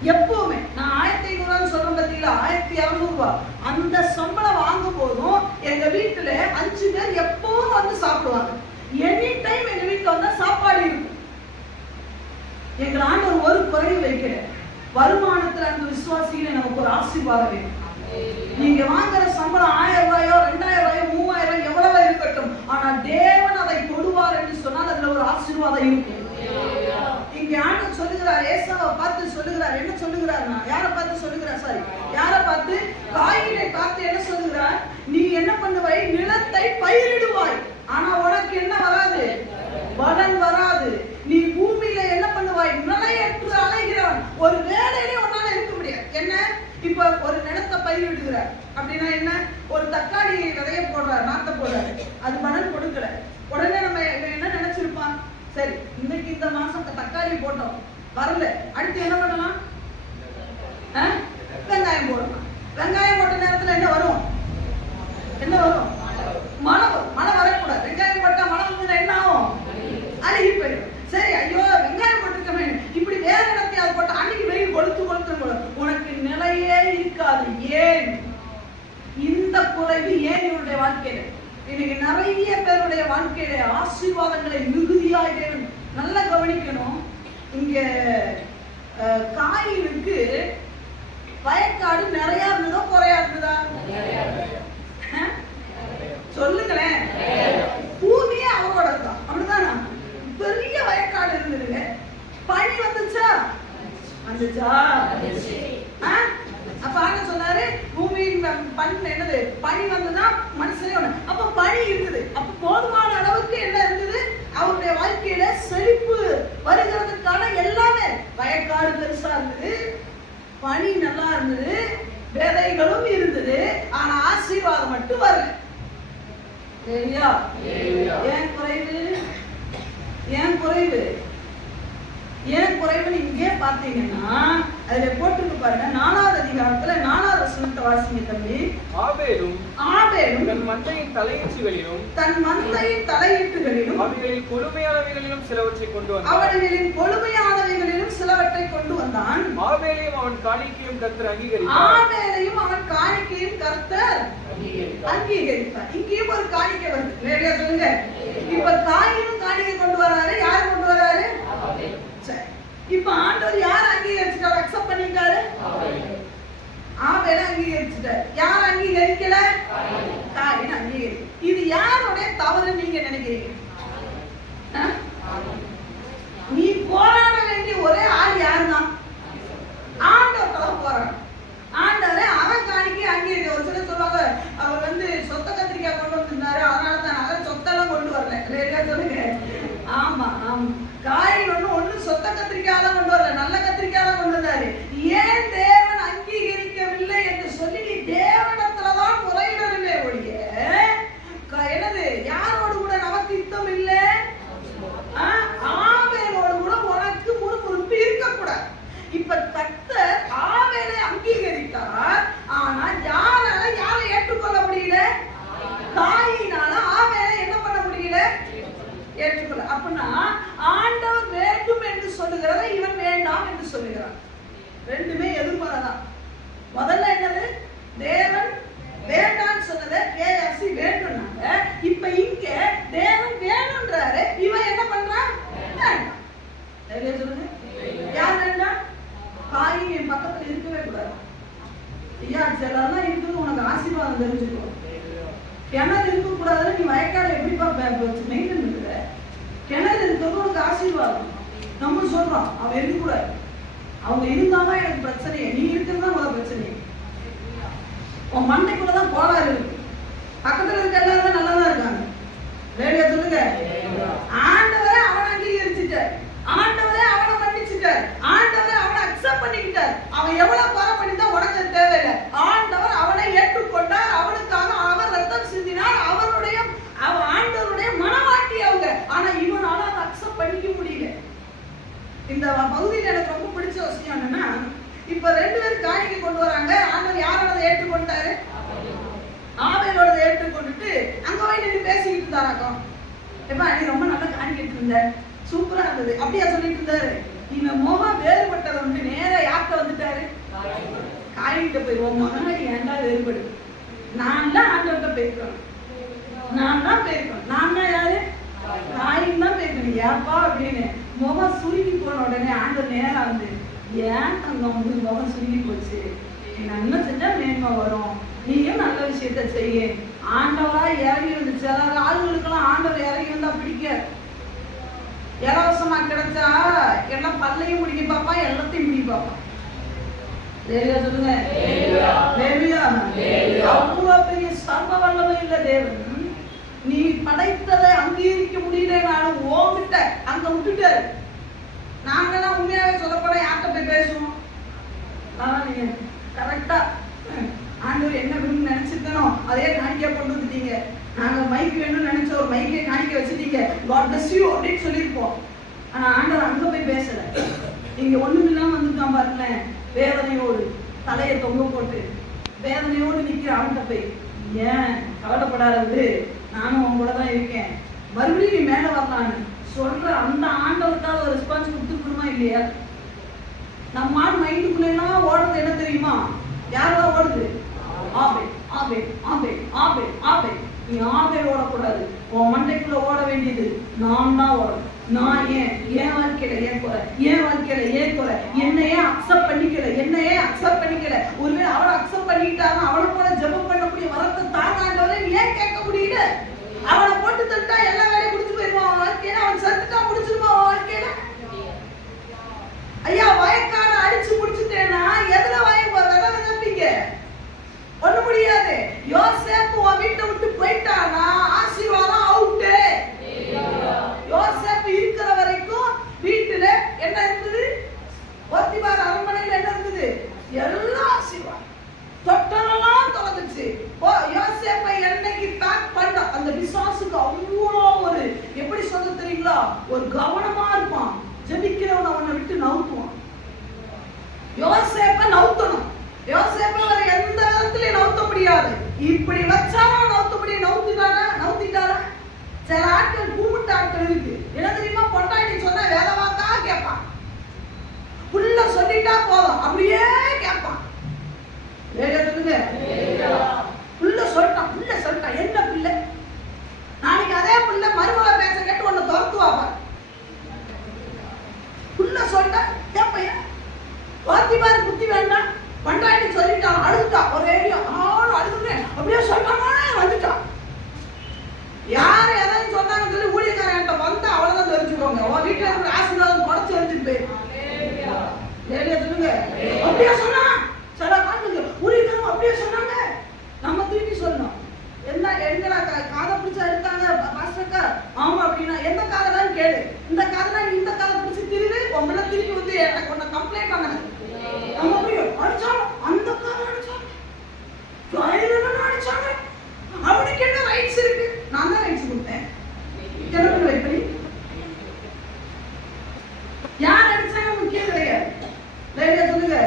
எப்பவுமே நான் 1500 சொல்றேன் பார்த்தீங்களா, 1200 ரூபாய் அந்த சம்பளம் வாங்கும் போதும் எங்க வீட்டுல 5 பேர் எப்பவும் சாப்பிடுவாங்க. எனி டைம் எங்க வீட்டுல வந்தா சாப்பாடு இருக்கும். எங்க ஆண்டவர் ஒரு குறையும் வைக்கிற வருமானத்துல அந்த விசுவாசிகளை நமக்கு ஒரு ஆசீர்வாதம் வேணும். நீங்க வாங்குற சம்பளம் 1000 ரூபாயோ 2000 ரூபாயோ 3000 எவ்வளவோ இருக்கட்டும், ஆனா தேவன் அதை தொடுவார் என்று சொன்னால் அதுல ஒரு ஆசீர்வாதம் இருக்கும். இங்க ஆண்டவர் சொல்லுகிறார், ஏசாவை பார்த்து சொல்லுகிறார். என்ன சொல்லுகிறார்னா, யாரை பார்த்து சொல்லுகிறார்? யாரை பார்த்து? காயினை பார்த்து என்ன சொல்லுகிறார்? நீ என்ன பண்ணுவாய்? நிலத்தை பயிரிடுவாய், ஆனா உனக்கு என்ன வராது? வரல. அடுத்து என்ன பண்ணலாம்? வெங்காயம் போடலாம். வெங்காயம் போட்ட நேரத்துல என்ன வரும்? என்ன வரும்? மழை வரும். மழை வரக்கூடாது. வெங்காயம் போட்டா மழை வந்து என்ன ஆகும்? அழுகி போயிடும். சரி, ஐயோ வெங்காயம் போட்டுக்கமே, இப்படி வேற இடத்தையாவது போட்ட அன்னைக்கு வெயில் கொளுத்து உனக்கு நிலையே இருக்காது. ஏன் இந்த குறைவு? ஏன் இவருடைய வாழ்க்கையில இன்னைக்கு நிறைய பேருடைய வாழ்க்கையில ஆசீர்வாதங்களை மிகுதியாக நல்லா கவனிக்கணும். இங்க காயினுக்கு வயக்காடு நிறைய இருந்ததோ குறையா இருந்ததா? சொல்லுங்களேன். பூமியே அவரோட தான், அப்படிதானா? பெரிய வயக்காடு இருந்ததுங்க. பனி வந்துச்சா? அப்ப ஆக சொன்னாரு, பூமியின் என்னது பனி வந்துன்னா மனுஷனே ஒண்ணு. அப்ப பனி இருந்தது. அப்ப போதுமான அளவுக்கு என்ன இருந்தது? அவருடைய வாழ்க்கையில செழிப்பு வருகிறதுக்கான எல்லாமே. வயக்காடு பெருசா இருந்தது, பனி நல்லா இருந்தது, விதைகளும் இருந்தது. ஆனா ஆசீர்வாதம் மட்டும் வரல. சரியா? ஏன் குறைவு? ஏன் குறைவு? ஏன் குறைவுன்னு இங்கே பார்த்தீங்கன்னா அதுல போட்டுருக்கு பாருங்க. 4வது அதிகாரத்துல 4வது வசனத்தை வாசிங்க தம்பி. ஆபேலும் தன் மந்தையின் தலையீட்டுகளிலும் அவைகளில் கொழுமையானவைகளிலும் சிலவற்றை கொண்டு வந்தான். ஆபேலையும் அவன் காணிக்கையும் கர்த்தர் அங்கீகரித்தார். இங்கேயும் ஒரு காணிக்கை வருது. நேரடியா சொல்லுங்க. இப்ப காயினும் காணிக்கை கொண்டு வராரு. யார் கொண்டு வராரு? இப்ப ஆண்டவர் யார் அங்கீகரிச்சிட்டாரு? அக்செப்ட் பண்ணிட்டாரு. ஆபேல அங்கீகரிச்சிட்டாரு. யார் அங்கீகரிக்கல? காயின் அங்கீகரி. இது யாருடைய தவறு நீங்க நினைக்கிறீங்க? நீ போராட வேண்டிய ஒரே ஆள் யாருதான்? ஆண்டவர் போராடும். ஆண்டவரே அவன் காணிக்கை அங்கீகரிக்க. ஒரு சிலர் சொல்லுவாங்க, அவர் சொத்த கத்திரிக்காய் கொண்டு வந்திருந்தாரு, அதனால தான். அவர் சொத்தெல்லாம் கொண்டு வரல. சரியா சொல்லுங்க. ஆமா ஆமா, காயின் ஒண்ணு சொத்த கத்திரிக்காய் கொண்டு வரல, நல்ல கத்திரிக்காய் கொண்டு வந்தாரு. ஏன் தேவன் அங்கீகரிக்கவில்லை என்று சொல்லி நீ தேவனத்துலதான் முறையிடவே ஒழிய என்னது யாரோடு கூட நமக்கு யுத்தம் இல்லை. ஆவேலோடு கூட உனக்கு முறுமுறுப்பு இருக்கக்கூடாது. இப்ப கர்த்தர் ஆவேலை அங்கீகரித்தார். ஆனா யாரை ஏற்றுக்கொள்ள முடியல? காயினால ஆவேலை என்ன பண்ண முடியல? ஏற்றுக்கொள்ள. அப்படின்னா ஆண்டவர் வேண்டும் என்று சொல்லுகிறத இவன் வேண்டாம் என்று சொல்லுகிறான். ரெண்டுமே எதிர்மறைதான். முதல்ல என்னது? தேவன் வேண்டான்னு சொன்னதை கேசி வேண்டும்னாங்க. இப்ப இங்க தேவன் வேணும்ன்றாரு, இவன் என்ன பண்றான்? வேண்டாம். சொல்லுங்க, யார் வேண்டாம்? காயின் என் பக்கத்துல இருக்கவே கூடாது. ஐயா சிலர்லாம் இருக்குது, உனக்கு ஆசீர்வாதம் தெரிஞ்சுக்கோ. கிணறு இருக்க கூடாதுன்னு நீ வயக்காடு எப்படிப்பா மெயின்டைன் பண்ணுற? கிணறு இருக்கிறது உனக்கு ஆசீர்வாதம். நம்ம சொல்றோம் அவன் இருக்கக்கூடாது. அவங்க இருந்தாதான் எனக்கு பிரச்சனையே. நீ இருக்கிறது தான் முதல் பிரச்சனையே. உன் மண்டைக்குள்ளதான் கோளாறு இருக்கு. பக்கத்துல இருக்க எல்லாரும் நல்லா தான் இருக்காங்க. வேலையா சொல்லுங்க. ஆண்டவரே அவனை அங்கீகரிச்சுட்டார். ஆண்டவரே அவனை மன்னிச்சுட்டார். ஆண்டவரே அவனை அக்செப்ட் பண்ணிக்கிட்டார். அவன் எவ்வளவு குறை பண்ணிதான் உனக்கு தேவையில்லை. ஆண்டவர் அவனை ஏற்றுக்கொண்டார். அவனுக்காக அவர் ரத்தம் சிந்தினார். ஆண்டவருடைய மனவாட்டி அவங்க. ஆனா இவனால அதை அக்செப்ட் பண்ணிக்க முடியல. இந்த பகுதியில் எனக்கு ரொம்ப பிடிச்ச விஷயம் என்னன்னா, இப்ப 2 பேர் காணிக்கை கொண்டு வராங்க. ஆண்டவர் யாரோட ஏற்றுக்கொண்டாரு? ஆவேலோட ஏற்றுக்கொண்டுட்டு அங்க போய் நின்று பேசிக்கிட்டு இருந்தாராக்கும். எப்ப நீ ரொம்ப நல்லா காணிக்கிட்டு இருந்த, சூப்பரா இருந்தது அப்படியா சொல்லிட்டு இருந்தாரு. இவன் முகம் வேறுபட்டதை வந்து நேரா யார்கிட்ட வந்துட்டாரு? காயின்கிட்ட போய், உன் மகனை ஏன்டா வேறுபடு? நான் தான் ஆண்டவர்கிட்ட போயிருக்கேன். நான் தான் போயிருக்கேன். நான் தான் யாரு? காயின் தான் போயிருக்கேன். ஏப்பா அப்படின்னு முகம் சுருங்கி போன உடனே ஆண்டவர் நேரா வந்து, ஏன் தங்கம் வந்து முகம் சுருங்கி போச்சு? நீ நன்மை செஞ்சா மேன்மை வரும். நீயும் நல்ல விஷயத்த செய்ய. ஆண்டவரா இறங்கி வந்து சில ஆளுங்களுக்கெல்லாம் ஆண்டவர் இறங்கி வந்தா பிடிக்க. இலவசமா கிடைச்சா எல்லாம் பல்லையும் முடிக்க பாப்பா, எல்லாத்தையும் முடிக்க பாப்பா. சொல்லுங்க. அவ்வளவு பெரிய சர்வ வல்லமை இல்ல தேவன். நீ படைத்ததை அங்கீகரிக்க முடியலனாலும் ஓங்கிட்ட அங்க விட்டுட்டாரு. நாங்கெல்லாம் உண்மையாவே சொல்லப்பட யார்கிட்ட போய் பேசுவோம்? நீங்க கரெக்டா ஆண்டவர் என்ன வேணும்னு நினைச்சிருக்கனோ அதே காணிக்கையா கொண்டு வந்துட்டீங்க. நாங்க மைக் வேணும்னு நினைச்ச ஒரு மைக்கை காணிக்க வச்சுட்டீங்க, God bless you அப்படின்னு சொல்லியிருப்போம். ஆனா ஆண்டவர் அங்க போய் பேசல. இங்க ஒண்ணுமில்லாம வந்துட்டான் பாருங்களேன், வேதனையோடு தலையை தொங்க போட்டு வேதனையோடு நிக்கிற அவன்கிட்ட போய், ஏன் கவலைப்படாதது, நானும் உன் கூட தான் இருக்கேன், மறுபடியும் நீ மேல வரலான்னு சொல்ற அந்த ஆண்டவருக்காக ஒரு ரெஸ்பான்ஸ் கொடுத்துருக்கணுமா இல்லையா? நம்ம மைண்டுக்குள்ள எல்லாம் ஓடுறது என்ன தெரியுமா? யாரெல்லாம் ஓடுது? Abbey Abbey Abbey Abbey Abbey. நீ ஆபே ஓடக்கூடாது. உன் மண்டைக்குள்ள ஓட வேண்டியது நான் தான் ஓடணும். நான் ஏன் வாழ்க்கையில ஏன் குறை, ஏன் வாழ்க்கையில ஏன் குறை, என்னையே அக்செப்ட் பண்ணிக்கல. ஒருவேளை அவனை அக்செப்ட் பண்ணிக்கிட்டாங்க, அவனை போல ஜெபம் பண்ணக்கூடிய வரத்தை தாங்காண்டவரை ஏன் கேட்க முடியல? அவனை போட்டு தட்டா எல்லா வேலையும் முடிச்சு போயிருவான் வாழ்க்கையில, அவன் சத்துட்டா முடிச்சிருமா வாழ்க்கையில? ஐயா, வயக்கான அடிச்சு முடிச்சுட்டேன்னா எதுல விதப்பீங்க? ஒண்ணு முடியாது. யோசேப்பு உன் வீட்டை விட்டு போயிட்டானா ஆசீர்வாதம் அவுட்டு. யோசேப்பு இருக்கிற வரைக்கும் வீட்டுல என்ன இருந்தது? போத்திபார் அரண்மனையில என்ன இருந்தது? எல்லாம் ஆசீர்வாதம். தொட்டரெல்லாம் தொலைஞ்சிச்சு. யோசேப்பை என்னைக்கு பேக் பண்ண அந்த பிசாசுக்கு அவ்வளோ ஒரு எப்படி சொல்ல தெரியுங்களா, ஒரு கவனமா இருப்பான். ஜெபிக்கிறவன் அவனை விட்டு நவுத்துவான். யோசேப்பை நவுத்தணும். யோசேப்பை வேற எந்த விதத்திலையும் நவுத்த முடியாது. இப்படி வச்சாலும் நவுத்த முடியும். நவுத்திட்டாரா? சில ஆட்கள் கூப்பிட்ட ஆட்கள் இருக்கு. என்ன தெரியுமா? பொண்டாட்டி சொன்னா வேலை வாக்கா கேட்பான். புள்ள சொல்லிட்டா போதும் அப்படியே கேட்பான். புள்ள சொல்லிட்டான் என்ன பிள்ளை? நாளைக்கு அதே புள்ள மருமக பேச கேட்டு உன்னை துரத்துவாப்பா. புள்ள சொல்லிட்டா கேட்பையா? வாத்திபாரு புத்தி வேண்டாம். பண்டாட்டி சொல்லிட்டான், அழுதுட்டான். ஒரு ஆள் அழுதுனேன் அப்படியே சொல்லிட்டானே வந்துட்டான். யாரு எதாவது சொன்னாங்கன்னு சொல்லி ஊழியக்காரன் வந்து அவ்வளவுதான் தெரிஞ்சுக்கோங்க. உன் வீட்டுல இருக்கிற ஆசீர்வாதம் குறைச்சு வச்சுட்டு போயிரு. சொல்லுங்க. அப்படியே சொன்னா சில காட்டுங்க ஊழியக்காரன் அப்படியே சொன்னாங்க. நம்ம திருப்பி சொல்லணும். என்ன எங்கடா காதை பிடிச்சா இருக்காங்க பாஸ்டர்க்கா? ஆமா அப்படின்னா எந்த காதை தான் கேளு. இந்த காதை இந்த காதை பிடிச்சி திருவி உங்களை திருப்பி வந்து எனக்கு ஒன்ன கம்ப்ளைண்ட் பண்ணாங்க. நம்ம அப்படியே அடிச்சாலும் அந்த காதை அடிச்சாங்க அவனுக்கு என்ன ரைட்ஸ் இருக்கு? நான் தான் ரைட்ஸ் கொடுத்தேன். எனக்கு வெயிட் பண்ணி யார் அடிச்சாங்க முக்கியம் கிடையாது. சொல்லுங்க.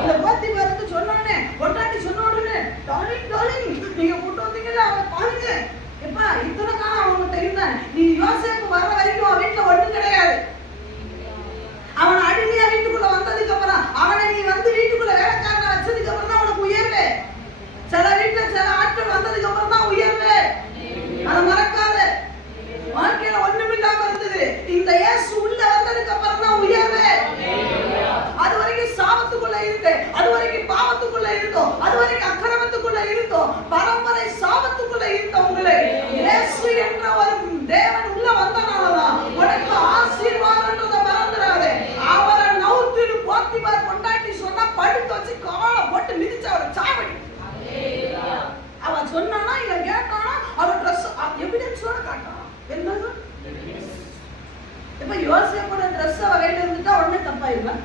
இந்த போத்திபாருக்கு சொன்னானே, பொட்டாட்டி சொன்ன உடனே டார்லிங் நீங்க கூட்டு வந்தீங்கல்ல அவன் பாருங்க எப்பா இத்தனை காலம் அவன்கிட்ட இருந்தான். நீ யோசேப்பு வர வரைக்கும் அவன் வீட்டுல ஒண்ணும் கிடையாது. அவன் அடிமையா வீட்டுக்குள்ள வந்ததுக்கு அப்புறம் அவனை நீ வந்து வீட்டுக்குள்ள வேலைக்காரனா வச்சதுக்கு அப்புறம் தான் உனக்கு உயர்வு. சில வீட்டுல சில ஆட்கள் வந்ததுக்கு அப்புறம் தான் உயர்வு. அதை மறக்காத. வாழ்க்கையில ஒண்ணுமில்லாம இருந்தது. இந்த இயேசு உள்ள வந்ததுக்கு அப்புறம் தான் உயர்வு. அது வரைக்கும் சாபத்துக்குள்ள இருந்தேன், அது வரைக்கும் பாவத்துக்குள்ள இருந்தோம், அது வரைக்கும் அக்கிரமத்துக்குள்ள இருந்தோம், பரம்பரை சாபத்துக்குள்ள இருந்தவங்களே இயேசு என்ற ஒரு தேவன் உள்ள வந்தனாலதான் உனக்கு ஆசீர்வாதம்ன்றத மறந்துடாதே. அவரை நவுத்திட்டு போத்திபார் பொண்டாட்டி சொன்னா படுத்து வச்சு காலை போட்டு மிதிச்சு அவரை சாவடி. அவன் சொன்னானா இல்ல கேட்டானா அவன் ட்ரெஸ் எவிடன்ஸோட காட்டான். என்னது இப்ப யோசேப்போட ட்ரெஸ் அவ கையில இருந்துட்டா உடனே தப்பாயிருவேன்.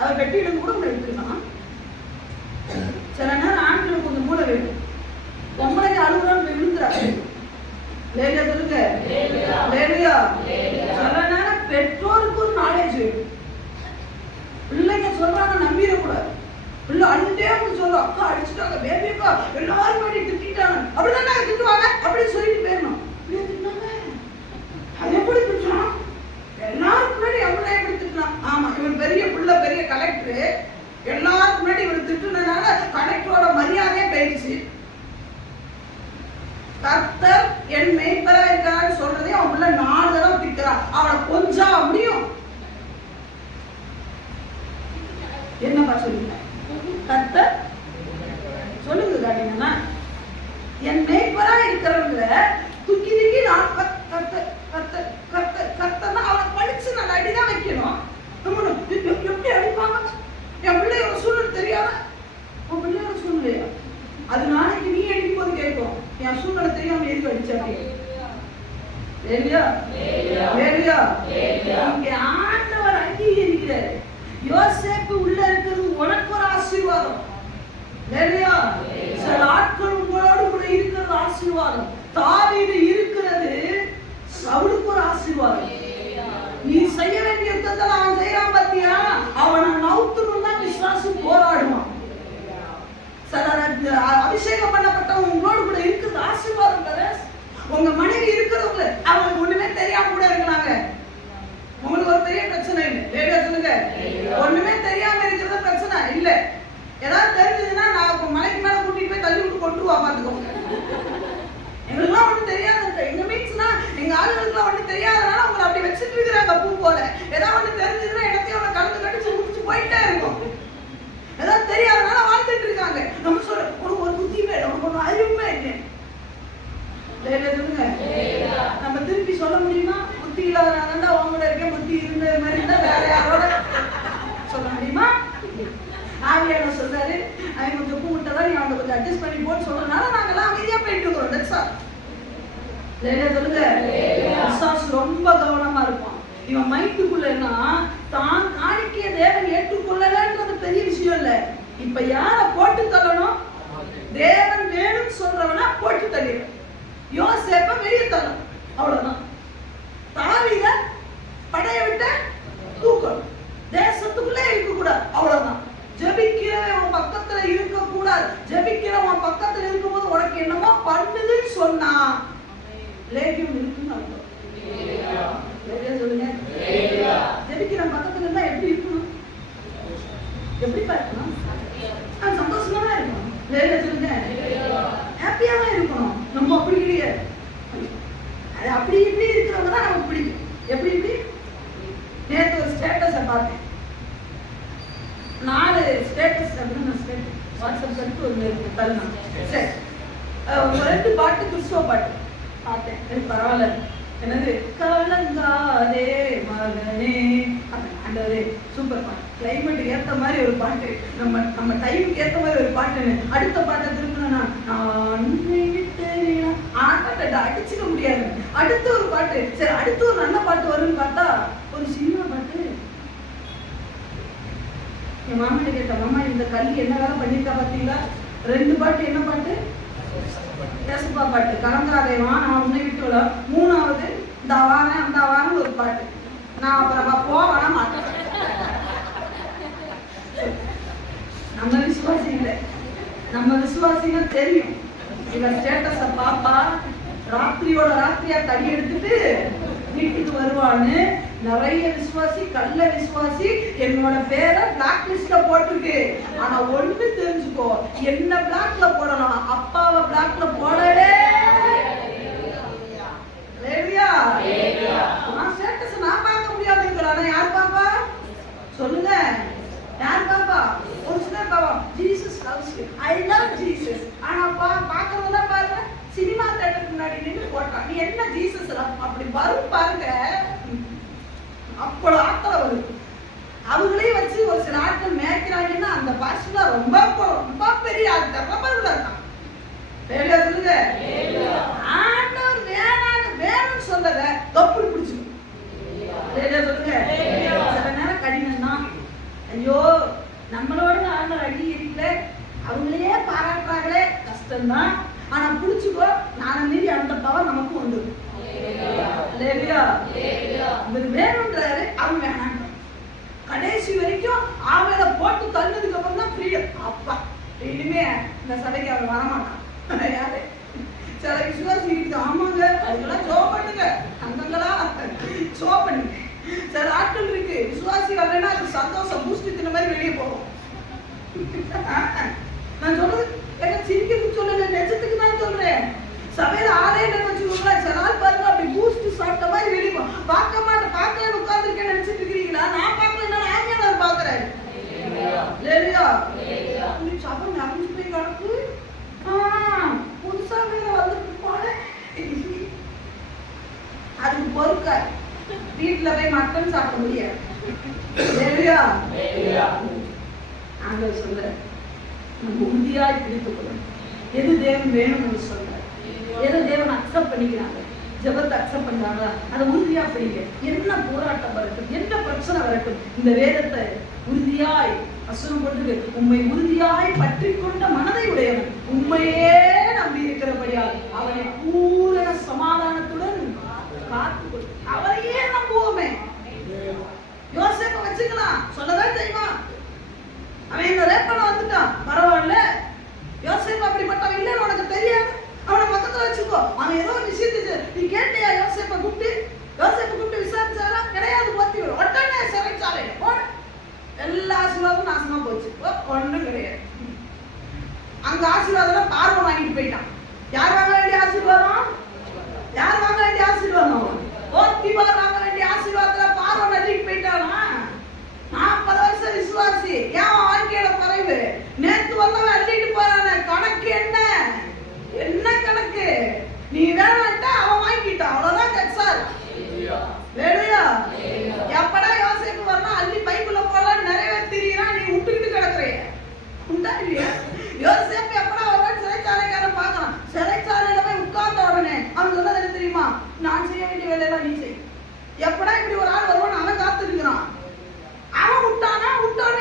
அதை வெட்டியிடம் கூட உங்களை எடுத்துக்கலாம். சில நேரம் ஆண்களுக்கு கொஞ்சம் மூளை வேணும். பொம்பளைக்கு அழுகுறான்னு விழுந்துறாரு. லேலியா சொல்லுங்க. லேலியா. சில நேரம் பெற்றோருக்கு ஒரு நாலேஜ் வேணும். பிள்ளைங்க சொல்றாங்க நம்பிடக்கூடாது. பிள்ளை அழுதே வந்து சொல்லும், அக்கா அடிச்சுட்டாங்க, பேபி அக்கா எல்லாரும் வேண்டி திட்டாங்க, அப்படிதான் திட்டுவாங்க அப்படின்னு சொல்லிட்டு போயிடணும். அது எப்படி திட்டலாம்? எல்லாரும் முன்னாடி எவ்வளவு எப்படி திட்டலாம்? ஆமா, இவன் பெரிய புள்ள, பெரிய கலெக்டர், எல்லாரும் முன்னாடி இவர் திட்டுனதுனால கலெக்டரோட மரியாதையே போயிடுச்சு. கர்த்தர் என் மேய்ப்பரா இருக்கான்னு சொல்றதே அவன் புள்ள 4 தடவை திட்டுறான். அவனை கொஞ்சம் முடியும். என்னப்பா சொல்லுங்க? கர்த்தர் சொல்லுங்க காட்டினா என் மேய்ப்பரா இருக்கிறவங்க தூக்கி தூக்கி நான் கர்த்தர்னா அவனை படிச்சு நான் அடிதான் வைக்கணும். எப்படி அடிப்பாங்க? என் பிள்ளையோட சூழ்நிலை தெரியாத உன் பிள்ளையோட சூழ்நிலையா? அது நாளைக்கு நீ அடிக்கும் போது கேட்கும், என் சூழ்நிலை தெரியாம எதுக்கு அடிச்சாங்க? ஆண்டவர் அங்கீகரிக்கிறாரு. யோசேப்பு உள்ள இருக்கிறது உனக்கு ஒரு ஆசீர்வாதம். சில ஆட்கள் உங்களோடு கூட இருக்கிறது ஆசீர்வாதம். தாவீது இருக்கிறது சவுலுக்கு ஒரு ஆசீர்வாதம். நீ செய்ய வேண்டிய யுத்தத்தை அவன் செய்யறான். பாத்தியா, அவனை நவுத்தணும் தான் விசுவாசி போராடுவான். அபிஷேகம் பண்ணப்பட்டவங்க உங்களோடு கூட இருக்குது, ஆசீர்வாதம் தர. உங்க மனைவி இருக்கிறவங்க அவங்களுக்கு ஒண்ணுமே தெரியாம கூட இருக்கலாங்க. உங்களுக்கு ஒரு பெரிய பிரச்சனை இல்லை, சொல்லுங்க. ஒண்ணுமே தெரியாம இருக்கிறது பிரச்சனை இல்ல. ஏதாவது தெரிஞ்சதுன்னா நான் மலைக்கு மேல கூட்டிட்டு போய் தள்ளி விட்டு கொண்டுருவா பாத்துக்கோங்க. எங்களுக்குலாம் ஒண்ணு தெரியாது. எங்க மீன்ஸ்னா எங்க ஆளுகளுக்குலாம் ஒண்ணு தெரியாதனால அவங்களை அப்படி வச்சுட்டு இருக்கிறாங்க பூ போல. ஏதாவது ஒண்ணு தெரிஞ்சதுன்னா இடத்தையும் அவனை கலந்து கடிச்சு முடிச்சு போயிட்டே இருக்கும். ஏதாவது தெரியாதனால வாழ்ந்துட்டு இருக்காங்க. நம்ம சொல்ற ஒரு புத்தியுமே இல்லை, உனக்கு ஒன்றும் அறிவுமே இல்லை. சொல்லுங்க, நம்ம திருப்பி சொல்ல முடியுமா? புத்தி இல்லாதனால அவங்களோட இருக்கேன், புத்தி இருந்த மாதிரி இருந்தா வேற யாரோட சொல்ல முடியுமா? ஆவியான சொல்றாரு, அவன் கொஞ்சம் கூட்டதான் நீ அவனை கொஞ்சம் அட்ஜஸ்ட் பண்ணி போன்னு சொல்றதுனால நாங்கெல்லாம் அமைதியா போயிட்டு இருக்கிறோம். சொல்லுங்க, ரொம்ப கவனமா இருப்பான். இவன் மைண்டுக்குள்ளன்னா தான் காணிக்கைய தேவன் ஏற்றுக்கொள்ளலன்றது பெரிய விஷயம் இல்ல. இப்ப யார போட்டு தள்ளணும்? தேவன் வேணும் சொல்றவனா போட்டு தள்ளிடும். யோசேப்ப வெளியே தள்ளணும், அவ்வளவுதான். தாவீத படைய விட்ட தூக்கணும், தேசத்துக்குள்ளே இருக்க கூடாது, அவ்வளவுதான். ஜெபிக்கிறவன் பக்கத்துல இருக்க கூடாது. ஜெபிக்கிறவன் பக்கத்துல இருக்கும்போது உனக்கு என்னமோ பண்ணுதுன்னு சொன்னா லேகியம் இருக்குன்னு அர்த்தம். சொல்லுங்க, ஜெபிக்கிற பக்கத்துல இருந்தா எப்படி இருக்கணும்? எப்படி இருக்கணும்? சந்தோஷமா தான் இருக்கணும். சொல்லுங்க, ஹாப்பியா தான் இருக்கணும். நம்ம அப்படி கிடையாது. அது அப்படி இப்படி இருக்கிறவங்க தான் நமக்கு பிடிக்கும். எப்படி இப்படி? நேற்று ஒரு ஸ்டேட்டஸை பார்த்தேன். 4 ஸ்டேட்டஸ் அப்படின்னு வாட்ஸ்அப் எடுத்து ஒரு தள்ளணும். சரி, 2 பாட்டு கிறிஸ்துவ பாட்டு பார்த்தேன். பரவாயில்ல. என்னது? கலங்காதே மகனே. ஆண்டவரே, சூப்பர் பாட்டு. கிளைமேட்டுக்கு ஏற்ற மாதிரி ஒரு பாட்டு, நம்ம டைமுக்கு ஏற்ற மாதிரி ஒரு பாட்டுன்னு. அடுத்த பாட்டை திரும்பினா அடிச்சுக்க முடியாது. அடுத்த ஒரு பாட்டு, சரி அடுத்த ஒரு நல்ல பாட்டு வரும்னு பார்த்தா ஒரு சினிமா பாட்டு. என் மாமனை கேட்ட, மாமா இந்த கல்வி என்ன வேலை பண்ணிருக்கா பாத்தீங்களா? 2 பாட்டு. என்ன பாட்டு? ஏசப்பா பாட்டு. கலங்காதேவா நான் உன்னை விட்டு விட. 3வது இந்த வாரம் அந்த வாரம் ஒரு பாட்டு. நான் அப்புறம் போவேனா மாட்டேன். நம்ம விசுவாசி இல்லை. நம்ம விசுவாசின்னா தெரியும். இவன் ஸ்டேட்டஸ பாப்பா ராத்திரியோட ராத்திரியா தடி எடுத்துட்டு வீட்டுக்கு வருவான்னு நிறைய விசுவாசி, கள்ள விசுவாசி என்னோட பேரை பிளாக் லிஸ்ட்ல போட்டிருக்கு. ஆனா ஒண்ணு தெரிஞ்சுக்கோ, என்ன பிளாக்ல போடலாம், அப்பாவை பிளாக்ல போடவே. நான் பார்க்க முடியாது இருக்கிறானா? யார் பாப்பா? சொல்லுங்க, யார் பாப்பா? ஒரு சிலர் பாப்பா Jesus loves you, I love Jesus. ஆனா பாக்குறவங்க பாருங்க, சினிமா தியேட்டருக்கு முன்னாடி நின்று போட்டான். நீ என்ன ஜீசஸ் அப்படி வரும் பாருங்க. அப்போ ஆத்தல வருது. அவங்களே வச்சு ஒரு சில ஆட்கள் மேய்க்கிறாங்கன்னா அந்த பாஸ்டர்ல ரொம்ப ரொம்ப பெரிய ஆட்கள் இருக்கான். சொல்லுங்க, ஆண்டவர் வேணும்னு சொல்றத தொப்பு பிடிச்சிடும். சொல்லுங்க, சில நேரம் கடினம் தான். ஐயோ நம்மளோட ஆண்டவர் அடி இருக்கல, அவங்களே பாராட்டுறாங்களே, கஷ்டம்தான். ஆனா புடிச்சுக்கோ, நான் மீறி அந்த பவர் நமக்கு வந்துடும். வேணும்ன்றாரு, அவங்க வேணாம். கடைசி வரைக்கும் அவளை போட்டு தள்ளதுக்கு அப்புறம் தான் ஃப்ரீடம். அப்பா இனிமே இந்த சபைக்கு அவர் வரமாட்டான். யாரு சில விசுவாசி இருக்குது, ஆமாங்க அதுக்கெல்லாம் ஷோ பண்ணுங்க, அங்கங்களா ஷோ பண்ணுங்க. சில ஆட்கள் இருக்கு, விசுவாசி வரலன்னா அது சந்தோஷம் பூஸ்ட் தின மாதிரி வெளியே போகும். நான் சொல்றது எனக்கு சிரிக்கிறதுக்கு சொல்லல, நெஜத்துக்கு தான் சொல்றேன். சபையில ஆளே வச்சுக்கோங்களா, சில நாள் பாருங்க அப்படி பூஸ்ட் சாப்பிட்ட மாதிரி வெளியே போகும். பார்க்க மாட்டேன், பார்க்கலன்னு உட்கார்ந்துருக்கேன்னு நினைச்சிட்டு இருக்கிறீங்களா? நான் பார்க்கல, ஆவியானவர் பார்க்கறாரு. லேலியா சபை நிறைஞ்சு போய் கிடக்கு. புதுசா வேற வந்துட்டு போல அதுக்கு பொறுக்க வீட்டுல போய் மட்டன் சாப்பிட முடியாது. ஆண்டவர் சொல்ற நம்ம உறுதியாய் பிடித்துக் கொள்ளணும். எது தேவன் வேணும்னு சொல்ற, எதை தேவன் அக்செப்ட் பண்ணிக்கிறாங்க, ஜெபத்தை அக்செப்ட் பண்றாங்களா, அதை உறுதியா படிங்க. என்ன போராட்டம் வரட்டும், என்ன பிரச்சனை வரட்டும், இந்த வேதத்தை உறுதியாய் வசனம் கொண்டு உண்மை உறுதியாய் பற்றி கொண்ட மனதை உடையவன் உண்மையே நம்பி இருக்கிறபடியால் அவனை பூரண சமாதானத்துடன் காத்துக்கொள். அவரையே நம்புவோமே. யோசேப்பை வச்சுக்கலாம், ஏதோ விஷயத்தை நீ கேட்டியா? யோசேப்பை கூப்பிட்டு விசாரிச்சாரா? கிடையாது. போத்தி வரும் உடனே சிறைச்சாலையில போன எல்லா ஆசீர்வாதமும் நாசமா போச்சு. ஒண்ணும் கிடையாது. அங்க ஆசீர்வாதம் பார்வை வாங்கிட்டு போயிட்டான். யார் வாங்க வேண்டிய ஆசீர்வாதம்? போத்திபார் வாங்க வேண்டிய ஆசீர்வாதத்துல பார்வை நல்லிட்டு போயிட்டானா? 40 வருஷம் விசுவாசி, ஏன் வாழ்க்கையில குறைவு? நேத்து வந்தவன் அள்ளிட்டு போறான. கணக்கு என்ன கணக்கு? நீ வேணான்ட்டா அவன் வாங்கிட்டான், அவ்வளவுதான். கட்சார் வேலையா? எப்படா யோசேப்பு வரணும் அள்ளி பைக்குள்ள போலாம் நிறைவேற்றிறான், நீ விட்டுக்கிட்டு கிடக்குறிய உண்டா இல்லையா? யோசேப்பு எப்படா வரணும் சிறைச்சாலைக்காரன் பார்க்கலாம். சிறைச்சாலையில போய் உட்கார்ந்த உடனே அவன் சொன்னது என்ன தெரியுமா? நான் செய்ய வேண்டிய வேலையெல்லாம் நீ செய். எப்படா இப்படி ஒரு ஆள் வருவான் அவன் காத்து இருக்கிறான். அவன் விட்டானா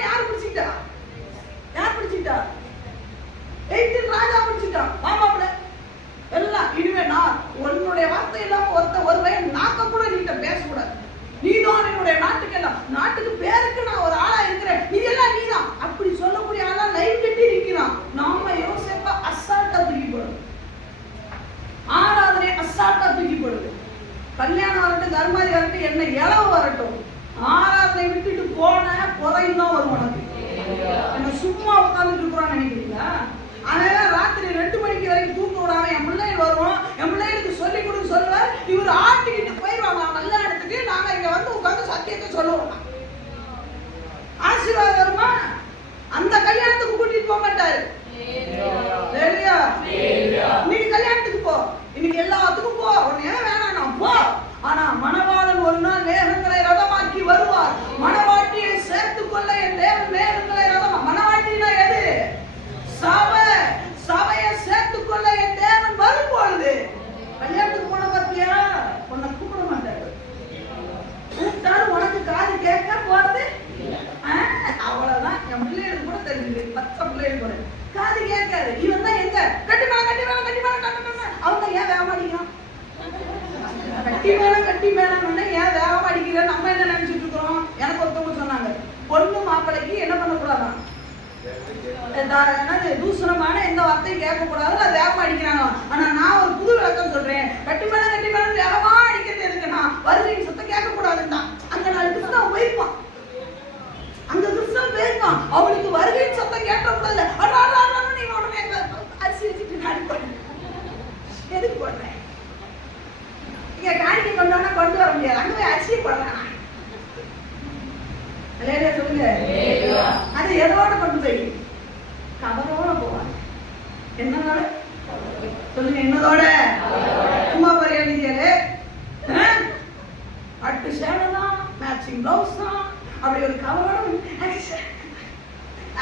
யார் பிடிச்சிட்டா? 18 ராஜா பிடிச்சிட்டான். மாமாப்ல எல்லாம் இனிமே நான் உன்னுடைய வார்த்தை இல்லாம ஒரு பையன் நாக்க கூட நீட்ட பேசக்கூடாது. நீதான் என்னுடைய நாட்டுக்கு பேருக்கு நான் ஒரு ஆளா இருக்கிறேன், நீ எல்லாம் நீதான் அப்படி சொல்லக்கூடிய ஆளா லைன் கட்டி நிக்கிறான். நாம யோசேப்ப அசால்ட்டா தூக்கி போடுது. ஆராதனை அசால்ட்டா தூக்கி போடுது. கல்யாணம் வரட்டும், கர்மாதி வரட்டும், என்ன இளவு வரட்டும், ஆராதனை விட்டுட்டு போன குறையும் தான் வரும் உனக்கு. என்ன சும்மா உட்காந்துட்டு இருக்கிறோம் நினைக்கிறீங்களா? அதனால ராத்திரி 2 மணிக்கு வரைக்கும் தூக்க விடாம என் பிள்ளைகள் வருவோம், என் பிள்ளைகளுக்கு சொல்லி கொடுன்னு சொல்லுவார். இவர் ஆட்டிக்கிட்டு போயிடுவாங்க நல்ல இடத்துக்கு. நாங்க இங்க வந்து உட்காந்து சத்தியத்தை சொல்லுவோம். ஆசீர்வாதம் வருமா? அந்த கல்யாணத்துக்கு கூட்டிட்டு போக மாட்டாரு. இன்னைக்கு கல்யாணத்துக்கு போ, இன்னைக்கு எல்லாத்துக்கும் போ, உன்னைய வேணாம் போ. ஆனா மணவாளன் ஒரு நாள் மேகங்களை ரதமாக்கி வருவார். மணவாட்டியை சேர்த்துக் கொள்ள என் தேவன் மேகங்களை ரதமா. மணவாட்டினா எது? சபையை சேர்த்துக் கொள்ள என் தேவன் வரும்பொழுது கல்யாணத்துக்கு போன பார்த்தியா? உன்னை கூப்பிட மாட்டாரு. கூப்பிட்டாலும் உனக்கு காது கேட்க போறது அவ்வளவுதான். என் பிள்ளைகளுக்கு கூட தெரிஞ்சது, 10 பிள்ளைகள் கூட காது கேட்காது. இவன் தான் எங்க கட்டி மேல அவங்க ஏன் வேகமா அடிக்கிறான்? கட்டி மேல ஏன் வேகமா அடிக்கிற? நம்ம என்ன நினைச்சிட்டு இருக்கிறோம்? எனக்கு ஒருத்தவங்க சொன்னாங்க, பொண்ணு மாப்பிளைக்கு என்ன பண்ணக்கூடாதான், தூசணமான எந்த வார்த்தையும் கேட்க கூடாது, நான் வேகமா அடிக்கிறாங்க. ஆனா நான் ஒரு புது விளக்கம் சொல்றேன். கட்டி மேல வேகமா அடிக்கிறது எதுக்குன்னா வருகையின் சத்தம் கேட்க கூடாதுன்னா. அங்க 4 கிறிஸ்தவன் போயிருப்பான், அவனுக்கு வருகையின் சத்தம் கேட்க கூடாது. நீ உடனே அரிசி வச்சுட்டு நாடி போடுற. எதுக்கு போடுறேன்? இங்க காணிக்கை கொண்டானா கொண்டு வர முடியாது, அங்க போய் அரிசியை போடுறான். சொல்லுங்க, அது எதோட கொண்டு போய் கவரோட போவாங்க. என்னதோட சொல்லுங்க, என்னதோட? சும்மா பரியாதிக்காரு பட்டு சேலை தான், மேட்சிங் பிளவுஸ் தான், அப்படி ஒரு கவரோட.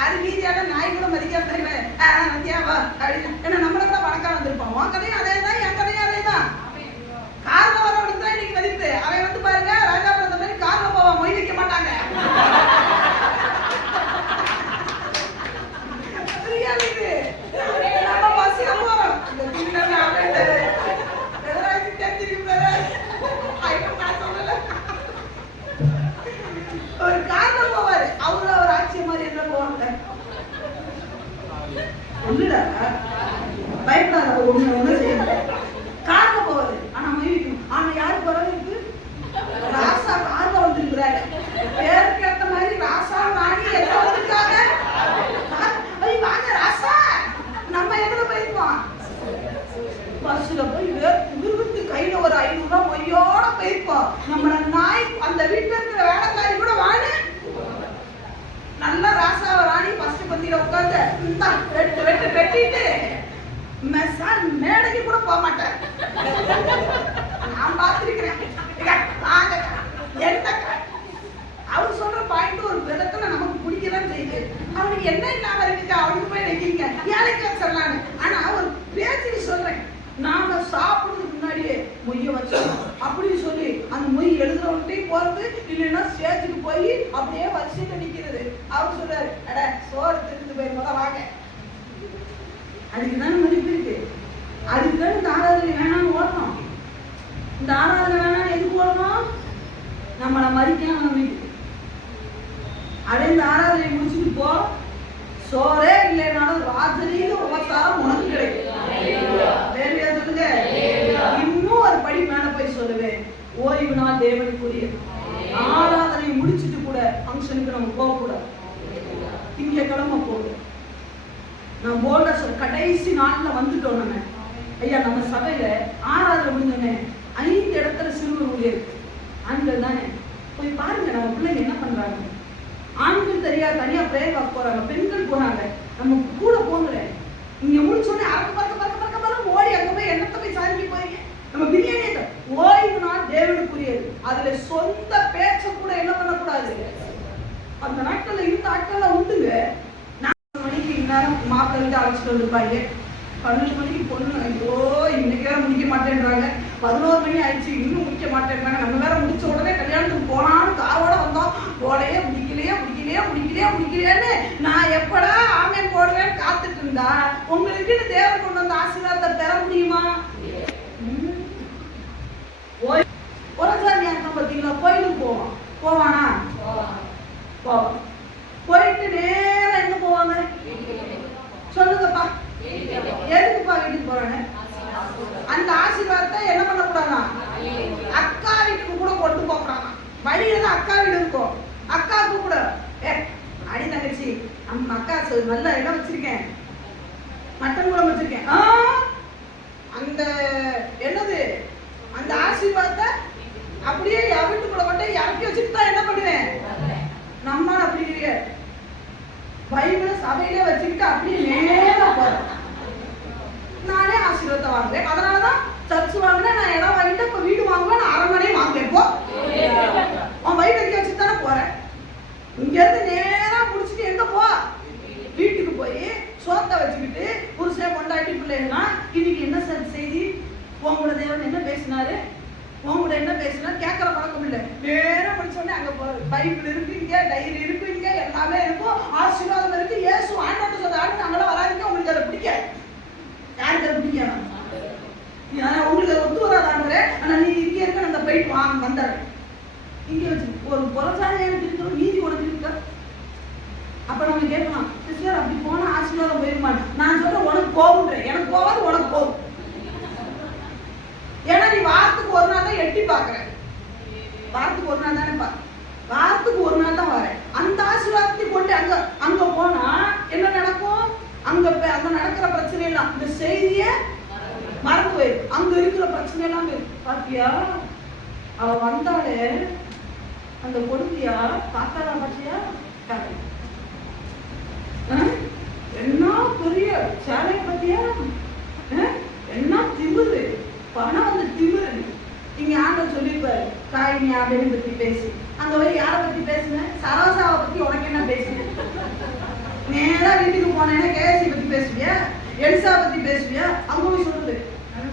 அது மீதியான நாய் கூட மதிக்காம மத்தியாவா அப்படின்னு. ஏன்னா நம்மள கூட பணக்கார வந்திருப்போம். உன் கதையும் அதே தான், என் கதையும் அதே தான். கார்ல வரவனுக்கு தான் இன்னைக்கு மதிப்பு. அவன் வந்து பாருங்க ராஜாபுரம் அந்த மாதிரி கார்ல போவான், மொய் வைக்க மாட்டாங்க. நம்ம பஸ்ல போறோம், ஒரு கார்ல போவாரு, அவரு ஒரு ஆட்சி மாதிரி என்ன போவாங்க. ஒண்ணுடா பயப்படாத, ஒண்ணு செய்ய கார்ல போவாரு. ஆனா மொழிக்கணும். ஆனா யாரு போறது இருக்கு? ராசா கார்ல வந்திருக்கிறாரு. பேருக்கு ஏத்த மாதிரி ராசா ராணி எங்க வந்திருக்காங்க? வாங்க ராசா. நம்ம எதுல போயிருக்கோம்? பஸ்ல போய் விரும்பி கையில ஒரு 500 ரூபாய் மொய்யோட போயிருப்போம். நம்மள நாய் அந்த வீட்டுல இருக்கிற வேலைக்காரி கூட வாங்க நல்லா ராசாவ ராணி பஸ்ட் பந்தியில உட்கார்ந்து வெட்டிட்டு மேடைக்கு கூட போக மாட்டேன். நான் பார்த்திருக்கிறேன். என்ன அவர் சொல்ற பாயிண்ட் ஒரு விதத்துல நமக்கு பிடிக்கதான் செய்யுது. அவனுக்கு என்ன இல்லாம இருக்கு, அவனுக்கு போய் வைக்கிறீங்க ஏழைக்கு சொல்லலான்னு. ஆனா ஒரு பேச்சுக்கு சொல்றேன், நாம சாப்பிடுறதுக்கு முன்னாடியே மொய்ய வச்சோம் அப்படின்னு சொல்லி அந்த மொய் எழுதுறவன்ட்டையும் போறது, இல்லைன்னா ஸ்டேஜுக்கு போய் அப்படியே வரிசையில நிக்கிறது. அவர் சொல்றாரு, அட சோறு திருந்து போய் முதல் வாங்க. அதுக்குதானே மதிப்பு இருக்கு. அதுக்குதான் இந்த ஆராதனை வேணாம்னு ஓடணும். இந்த ஆராதனை வேணாம் எதுக்கு ஓடணும்? நம்மளை மதிக்காம வீட்டுக்கு அதே இந்த ஆராதனை முடிச்சுட்டு போ. சோறே இல்லைனாலும் ராத்திரியில உபசாரம் உனக்கு கிடைக்கும். சொல்லுங்க, சொல்லுவேன், ஓய்வு நாள் தேவனுக்குரியது. ஆராதனை முடிச்சிட்டு கூட ஃபங்க்ஷனுக்கு நம்ம போகக்கூடாது. திங்கக்கிழமை போகும். நான் போல்டா சொல்ல, கடைசி நாள்ல வந்துட்டோம் நம்ம. ஐயா நம்ம சபையில ஆராதனை முடிஞ்சோன்னே 5 இடத்துல சிறுவர் ஊழியர் ஆண்கள் தானே, போய் பாருங்க நம்ம பிள்ளைங்க என்ன பண்றாங்க. ஆண்கள் தெரியாது, தனியா பிரேயர் வாக் போறாங்க, பெண்கள் போறாங்க, நம்ம கூட போங்கல. இங்க முடிச்சோடனே அறக்க பறக்க ஓடி அங்க போய் எண்ணத்தை போய் சாதிக்க போறீங்க. நம்ம பிரியாணி ஓய்வு நாள் தேவனுக்குரியது. அதுல சொந்த பேச்ச கூட என்ன பண்ணக்கூடாது. அந்த நாட்கள்ல இருந்த ஆட்கள்ல உண்டுங்க. 4 மணிக்கு இந்நேரம் மாப்பிள்ளை வந்து அழைச்சிட்டு வந்திருப்பாங்க. 12 மணிக்கு பொண்ணு, ஐயோ இன்னைக்கு வேற முடிக்க மாட்டேன்றாங்க. 11 மணி ஆயிடுச்சு, இன்னும் முடிக்க மாட்டேன்றாங்க. நம்ம வேற முடிச்ச உடனே கல்யாணத்துக்கு போனான்னு காரோட வந்தோம். போடையே முடிக்கலையேன்னு நான் எப்படா ஆமேன் போடுவேன்னு காத்துட்டு இருந்தா, உங்களுக்கு தேவன் கொண்டு வந்த ஆசீர்வாதத்தை பெற முடியுமா? பார்த்தீங்களா, கோயிலுக்கு போவானா? போவான். போயிட்டு நேரம் எங்க போவாங்க சொல்லுங்கப்பா. எதுக்குப்பா வீட்டுக்கு போறாங்க? அந்த ஆசீர்வாதத்தை என்ன பண்ணக்கூடாதா, அக்கா வீட்டுக்கு கூட கொண்டு போறாங்க. வழியில தான் அக்கா வீடு இருக்கும். அக்காவுக்கு கூட அடி தங்கச்சி நம்ம அக்கா நல்ல இடம் வச்சிருக்கேன், மட்டன் குழம்பு வச்சிருக்கேன், அந்த என்னது அந்த ஆசீர்வாதத்தை அப்படியே என் வீட்டுக்குள்ள மட்டும் இறக்கி வச்சுட்டு தான் என்ன பண்ணுவேன். நம்ம அப்படி கிடையாது. பைபிள சபையிலே வச்சுக்கிட்டு அப்படியே நேரா போறேன். நானே ஆசீர்வாதத்தை வாங்குவேன். அதனாலதான் சர்ச் வாங்கினேன், நான் இடம் வாங்கிட்டு இப்ப வீடு வாங்குவேன், நான் அரண்மனையே வாங்குவேன். இப்போ உன் வயிறு வைக்க வச்சுட்டு தானே போறேன். இங்க இருந்து நேரா முடிச்சுட்டு எங்க போ, வீட்டுக்கு போய் சோத்தை வச்சுக்கிட்டு புருஷன் கொண்டாட்டி பிள்ளைன்னா இன்னைக்கு என்ன செய்தி, உங்களோட தேவன் என்ன பேசினாரு, உங்களோட என்ன பேசினாரு கேட்கற பழக்கம் இல்லை. நேரம் படிச்சோடனே அங்க போறது. பைபிள் இருக்குங்க, டைரி இருக்குங்க, எல்லாமே இருக்கும், ஆசீர்வாதம் இருக்கு. இயேசு ஆண்டோட சொல்ற ஆண்டு அங்கெல்லாம் வராதுங்க. உங்களுக்கு அதை பிடிக்காது. யாருக்கு அதை பிடிக்காது? உங்களுக்கு அதை ஒத்து வராது ஆண்டவரே. ஆனா நீ இங்க இருக்க அந்த போயிட்டு வாங்க வந்துடுறேன். இங்க வச்சு ஒரு புறச்சாலை எனக்கு இருக்கிறோம், நீதி உனக்கு இருக்க. அப்ப நம்ம கேட்கலாம், சிஸ்டர் அப்படி போனா ஆசீர்வாதம் போயிருமான்னு. நான் சொல்றேன், உனக்கு போகுன்றேன். எனக்கு போவாது, உனக்கு போகும். ஏன்னா நீ வாரத்துக்கு ஒரு நாள் தான் எட்டி பாக்குற. வாரத்துக்கு ஒரு நாள் தானே வாரத்துக்கு ஒரு நாள் தான் வரேன். அந்த ஆசீர்வாதத்தை கொண்டு அங்க போனா என்ன நடக்கும்? அங்க நடக்கிற பிரச்சனை எல்லாம், இந்த செய்திய மறந்து போயிடும். அங்க இருக்கிற பிரச்சனை எல்லாம் பாத்தியா, அவ வந்தாலே அந்த கொடுத்தியா பார்த்தாரா, பாத்தியா என்ன பெரிய சேலைய பத்தியா, என்ன திமிரு, பணம் வந்து திமிரு. இங்க ஆண்டவர் சொல்லியிருப்பாரு, காயினி ஆபேலை பத்தி பேசி. அங்க போய் யாரை பத்தி பேசுன? சரோசாவை பத்தி உனக்கு என்ன பேசுன? நேரா வீட்டுக்கு போனேன்னா கேசி பத்தி பேசுவியா, எலிசா பத்தி பேசுவியா? அங்க போய் சொல்லுது,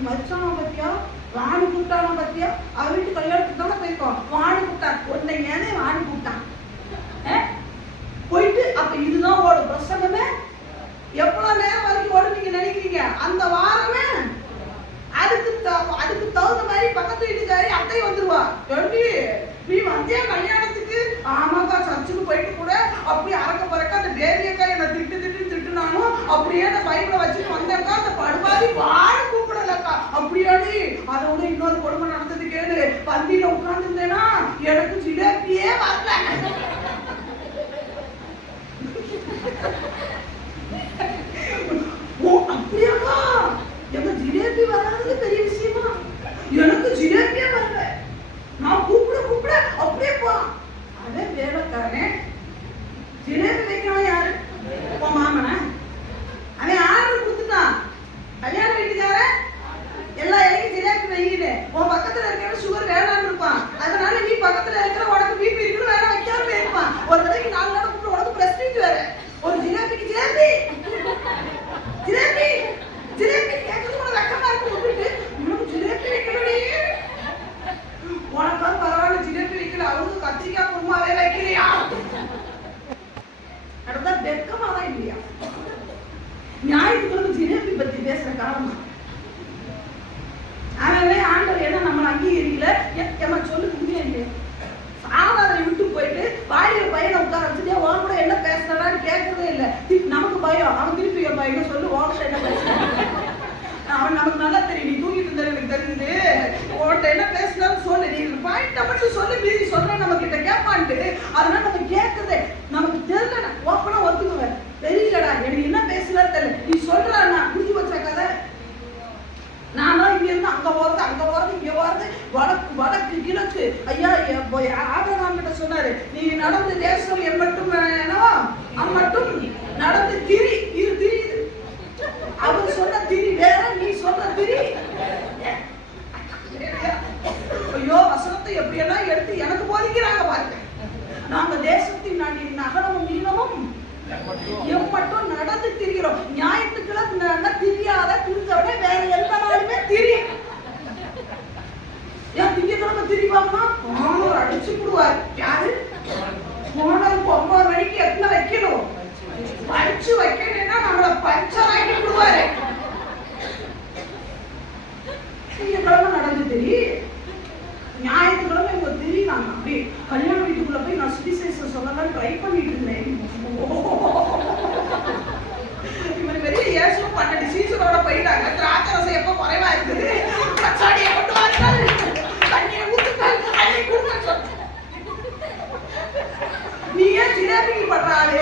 மச்சான பத்தியா, வாணி கூட்டான பத்தியா, அவ வீட்டு கல்யாணத்துக்கு தானே போயிருக்கோம், வாணி கூட்டான். ஒன்றை ஏனே வாணி கூட்டான் போயிட்டு. அப்ப இதுதான் ஓடு பிரசங்கமே. எவ்வளவு நேரம் வரைக்கும் ஓடு நீங்க நினைக்கிறீங்க? அந்த வாரமே அதுக்கு தகுந்த மாதிரி பக்கத்து வீட்டுக்காரி அத்தை வந்துருவா. எப்படி நீ வந்தியா கல்யாணத்துக்கு? ஆமாக்கா, சர்ச்சுக்கு போயிட்டு கூட அப்படியே அறக்க பறக்க அந்த பேபியக்கா என்ன திட்டுனாலும் அப்படியே அந்த பைபிளை வச்சுட்டு வந்தேக்கா, அந்த படுபாதி வாழ கூப்பிடலக்கா. அப்படியாடி அதோட இன்னொரு கொடுமை நடந்தது கேளு. பந்தியில உட்கார்ந்து இருந்தேன்னா எனக்கு ஜிலேபியே வரல. அப்படியாக்கா, எங்க ஜிலேபி வராது பெரிய விஷயமா? எனக்கு ஜிலேபியே வரல. நான் கூப்பிட அப்படியே போறான். அதே வேலைக்காரன் ஜிலேபி வைக்கிறவன் யாரு? உன் மாமன. அவன் ஆர்டர் கொடுத்துட்டான். கல்யாண வீட்டுக்கார எல்லா இலைக்கும் ஜிலேபி வைக்கிட்டு உன் பக்கத்துல இருக்கிற சுகர் வேணான்னு இருப்பான். அதனால நீ பக்கத்துல இருக்கிற உனக்கு பிபி இருக்கு வேணா வைக்காம இருப்பான். ஒரு தடவைக்கு 4 நாள் கூப்பிட்டு உனக்கு பிரஸ்டீஜ் வேற. ஒரு ஜிலேபிக்கு ஜிலேபி கேட்கறது கூட வெக்கமா இருக்கு. விட்டுட்டு உனக்கு ஜிலேபி வைக்கலடி, உனக்கு பரவாயில்ல ஜிலேபி வைக்கல, அவங்க கத்திரிக்காய் குருமாவே வைக்கலையா? அடுத்த வெக்கமா தான் இல்லையா? ஞாயிற்றுக்கிழமை ஜிலேபி பத்தி பேசுற காரணம் அவனே ஆண்டவர் என்ன நம்மளை அங்கீகரிக்கல. ஏமா சொல்லு முடியாது. சாதாரண விட்டு போயிட்டு வாடிய பையனை உட்கார வச்சுட்டே உன் கூட என்ன பேசுறான்னு கேட்கறதே இல்லை. நமக்கு பயம். அவன் திருப்பி பையன் சொல்லு உன்கிட்ட என்ன பேசுறான். அவன் நமக்கு நல்லா தெரியும். நீ தூங்கிட்டு இருந்தா எனக்கு தெரியுது. உன்கிட்ட என்ன பேசினா பாயிண்ட மட்டும் சொல்லி மீதி சொல்றேன் நம்ம கிட்ட கேட்பான்ட்டு. அதனால நம்ம கேட்கறதே நமக்கு தெரியல, ஓப்பனா ஒத்துக்குங்க. தெரியலடா எனக்கு என்ன பேசலாம் தெரியல, நீ சொல்றானா புரிஞ்சு வச்ச கதை. நானும் இங்க இருந்து அங்க போறது, அங்க போறது, இங்க போறது, வடக்கு கிழக்கு. ஐயா ஆபிரகாம் கிட்ட சொன்னாரு, நீ நடந்து தேசம் எம்மட்டும் அம்மட்டும் நடந்து திரி. இது திரியுது. அவர் சொன்ன திரி வேற, நீ சொன்ன திரி. ஐயோ வசனத்தை எப்படியெல்லாம் எடுத்து எனக்கு போதிக்கிறாங்க பாருங்க. நாங்க தேசத்தின் நகரமும் நீளமும் எம்மட்டும் நடந்து திரிகிறோம். ஞாயிற்றுக்கிழமை திரியாத திரிஞ்சவனே வேற எந்த நாளுமே திரி. ஏன் திங்கக்கிழமை திரிவாமா அடிச்சு விடுவார். யாரு போனதுக்கு 9 மணிக்கு எத்தனை வைக்கணும், பறிச்சு வைக்கணும்னா நம்மள பஞ்சர் ஆக்கி விடுவாரு. திங்கக்கிழமை நடந்து திரி, ஞாயிற்றுக்கிழமை இவங்க திரினாங்க. அப்படி கல்யாண வீட்டுக்குள்ள போய் நான் சுவிசேஷம் சொல்லலாம் ட்ரை பண்ணிட்டு இருந்தேன். இவன் பெரிய ஏசும் 12 சீசனோட போயிட்டாங்க. திராட்சரசம் எப்ப குறைவா இருக்குது, பச்சாடியை கொண்டு வாருங்கள், தண்ணியை ஊத்துங்கள், அள்ளி கொடுங்க சொன்ன. நீ ஏன் ஜிலேபிக்கு பண்ற ஆளு?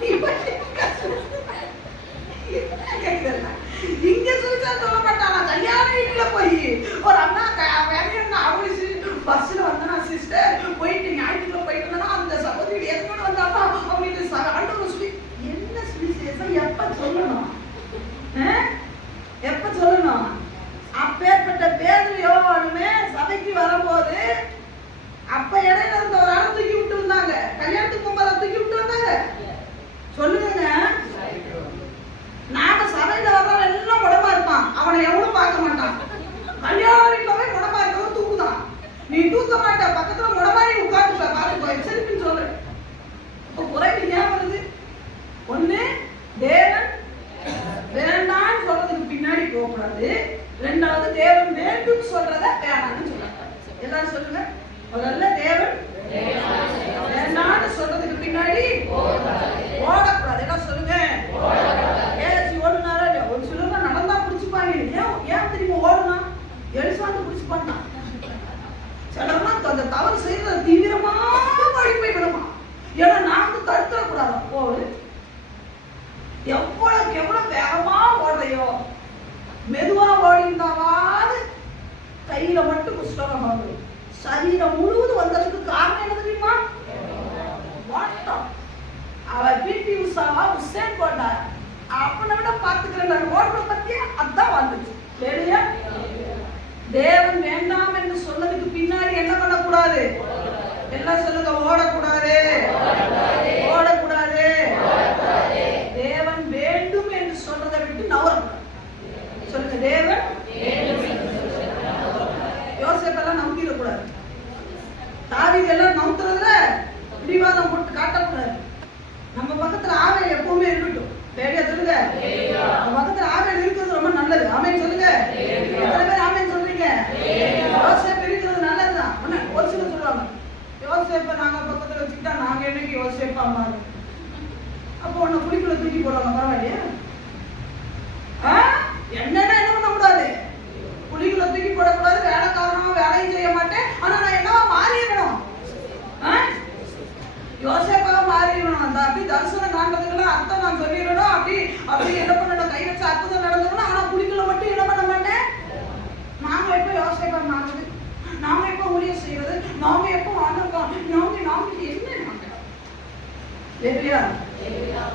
நீ இங்க சுவிசா சொல்ல மாட்டானா? கல்யாண வீட்டுல போய் ஒரு அண்ணா வேலையா அவளு பஸ்ல வந்தனா சிஸ்டர் போயிட்டு ஞாயிற்றுக்கிழமை போயிட்டு வந்தா அந்த சகோதரி எத்தனை வந்தாலும் அவங்களுக்கு ஆண்டவர் சொல்லி என்ன சுவிசேஷம் எப்ப சொல்லணும், எப்ப சொல்லணும்? அப்பேற்பட்ட பேதுரு யோவானுமே சபைக்கு வரும்போது அப்ப இடையில இருந்த ஒரு ஆளை தூக்கி விட்டு வந்தாங்க. கல்யாணத்துக்கு போகும்போது தூக்கி விட்டு வந்தாங்க. சொல்லுங்க, நாம சபையில வர்றவன் எல்லாம் உடம்பா இருப்பான், அவனை எவனும் பார்க்க மாட்டான். கல்யாண வீட்டுல போய் உடம்பா இருக்கிறவன் தூக்குதான். நீ தூக்க மாட்ட, பக்கத்துல முடமாரி உட்கார்ந்து பாருங்க. செல்ஃபின்னு சொல்றேன். இப்போ குறைவு ஏன் வருது? ஒண்ணு, தேவன் வேண்டான்னு சொல்றதுக்கு பின்னாடி போகக்கூடாது. ரெண்டாவது, தேவன் வேண்டும் சொல்றத வேணான்னு சொல்றாங்க. எல்லாரும் சொல்லுங்க. முதல்ல தேவன் வேண்டான்னு சொல்றதுக்கு பின்னாடி ஓடக்கூடாது. எல்லாம் சொல்லுங்க. ஏசி ஓடுனாரா இல்லையா? ஒரு சிலர் நடந்தா பிடிச்சுப்பாங்க. ஏன் தெரியுமா ஓடுனா? எலிசாந்து பிடிச்சுப்பாங்க. சிலர்லாம் அந்த தவறு செய்யறத தீவிரமா வழிபை விடுமா. ஏன்னா நாங்க தடுத்துடக்கூடாது. போடு எவ்வளவுக்கு எவ்வளவு வேகமா ஓடுறையோ, மெதுவா ஓடிந்தாவாது கையில மட்டும் புஸ்தகம் வாங்குது. சரீரம் முழுவதும் வந்ததுக்கு காரணம் என்ன தெரியுமா? ஓட்டம். அவர் பிடி உஷாவா உசேன் போட்டார். அப்பனை விட பாத்துக்கிறேன் ஓடுற பத்தி அதான் வந்துச்சு. சரியா? தேவன் வேண்டாம் என்று சொன்னதுக்கு பின்னாடி என்ன பண்ணக்கூடாது? எல்லாம் சொல்லுங்க. ஓடக்கூடாது, ஓடக்கூடாது. தேவன் வேண்டும் என்று சொல்றதை விட்டு நவரக்கூடாது. சொல்லுங்க. தேவன் யோசேப்பெல்லாம் நம்பிடக்கூடாது. தாவீதெல்லாம் நம்புறதுல பிடிவாதம் போட்டு காட்டக்கூடாது. நம்ம பக்கத்துல ஆவேல் எப்பவுமே இருக்கட்டும். சரியா? சொல்லுங்க. நம்ம பக்கத்துல ஆவேல் இருக்கிறது ரொம்ப நல்லது. ஆமேன் சொல்லுங்க. எத்தனை பேர் ஆமேன் சொல்றீங்க? யோசேப்பு இருக்கிறது நல்லதுதான். ஒரு சிலர் சொல்லுவாங்க, யோசேப்பை நாங்க பக்கத்துல வச்சுக்கிட்டா நாங்க என்னைக்கு யோசேப்பா மாறு. அப்போ உன்னை குழிக்குள்ள தூக்கி போடுவாங்க. பரவாயில்லையா? என்னன்னா என்ன பண்ணக்கூடாது? குழிக்குள்ள தூக்கி போடக்கூடாது. வேலைக்காரனமா வேலையும் செய்ய மாட்டேன், ஆனா நான் என்னவா மாறிடணும்? யோசேப்பாக மாறிடணும். அந்த அப்படி தரிசனம் காண்றதுக்கெல்லாம் அர்த்தம் நான் சொல்லிடணும். அப்படி என்ன பண்ணணும்? கை வச்சு அற்புதம் நடந்ததுன்னா, ஆனா குழிக்குள்ள மட்டும் என்ன பண்ண மாட்டேன். நாங்க எப்ப யோசேப்பா மாறுறது? நாங்க எப்ப ஊழியம் செய்யறது? நாங்க எப்ப வாழ்ந்துருக்கோம்? நாங்க என்ன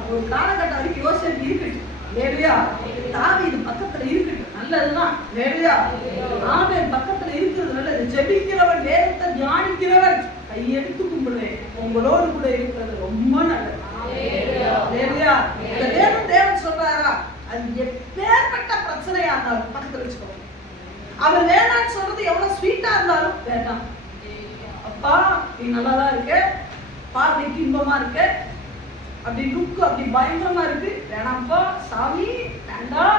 ஒரு காலகட்டம் வரைக்கும் யோசேப்பு இருக்கட்டும். தாவீது பக்கத்துல இருக்கட்டும், நல்லதுதான். ஆமென். பக்கத்துல இருக்கிறது நல்லது. ஜெபிக்கிறவன், வேதத்தை தியானிக்கிறவன், கையெடுத்து கும்பிடுவேன், உங்களோடு கூட இருக்கிறது ரொம்ப நல்லது. தேவன் சொல்றாரா? அது எப்பேற்பட்ட பிரச்சனையா இருந்தாலும் பக்கத்துல வச்சுக்கோங்க. அவர் வேணான்னு சொல்றது எவ்வளவு ஸ்வீட்டா இருந்தாலும் வேண்டாம். அப்பா நீ நல்லாதான் இருக்க, பார்வைக்கு இன்பமா இருக்க, அப்படி லுக்கு அப்படி பயங்கரமா இருக்கு, வேணாம்ப்பா சாமி வேண்டாம்,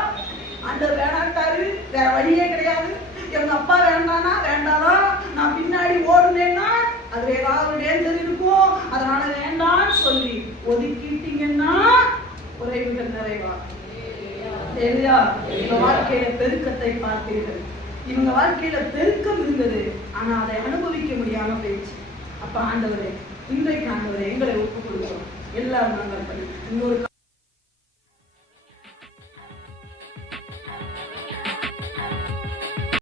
ஆண்டவர் வேணாட்டாரு, வேற வழியே கிடையாது, எங்க அப்பா வேண்டானா வேண்டாதா, நான் பின்னாடி ஓடுனேன்னா அதுல ஏதாவது டேஞ்சர் இருக்கும், அதனால வேண்டான்னு சொல்லி ஒதுக்கிட்டீங்கன்னா குறைவுகள் நிறைவா. வாழ்க்கையில பெருக்கத்தை பார்த்தீர்கள். இவங்க வாழ்க்கையில பெருக்கம் இருந்தது, ஆனா அதை அனுபவிக்க முடியாம போயிடுச்சு. அப்ப ஆண்டவரே, இன்றைக்கு ஆண்டவரே எங்களை ஒப்புக் கொடுக்கிறோம். எல்லாரும் நாங்கள் இன்னொரு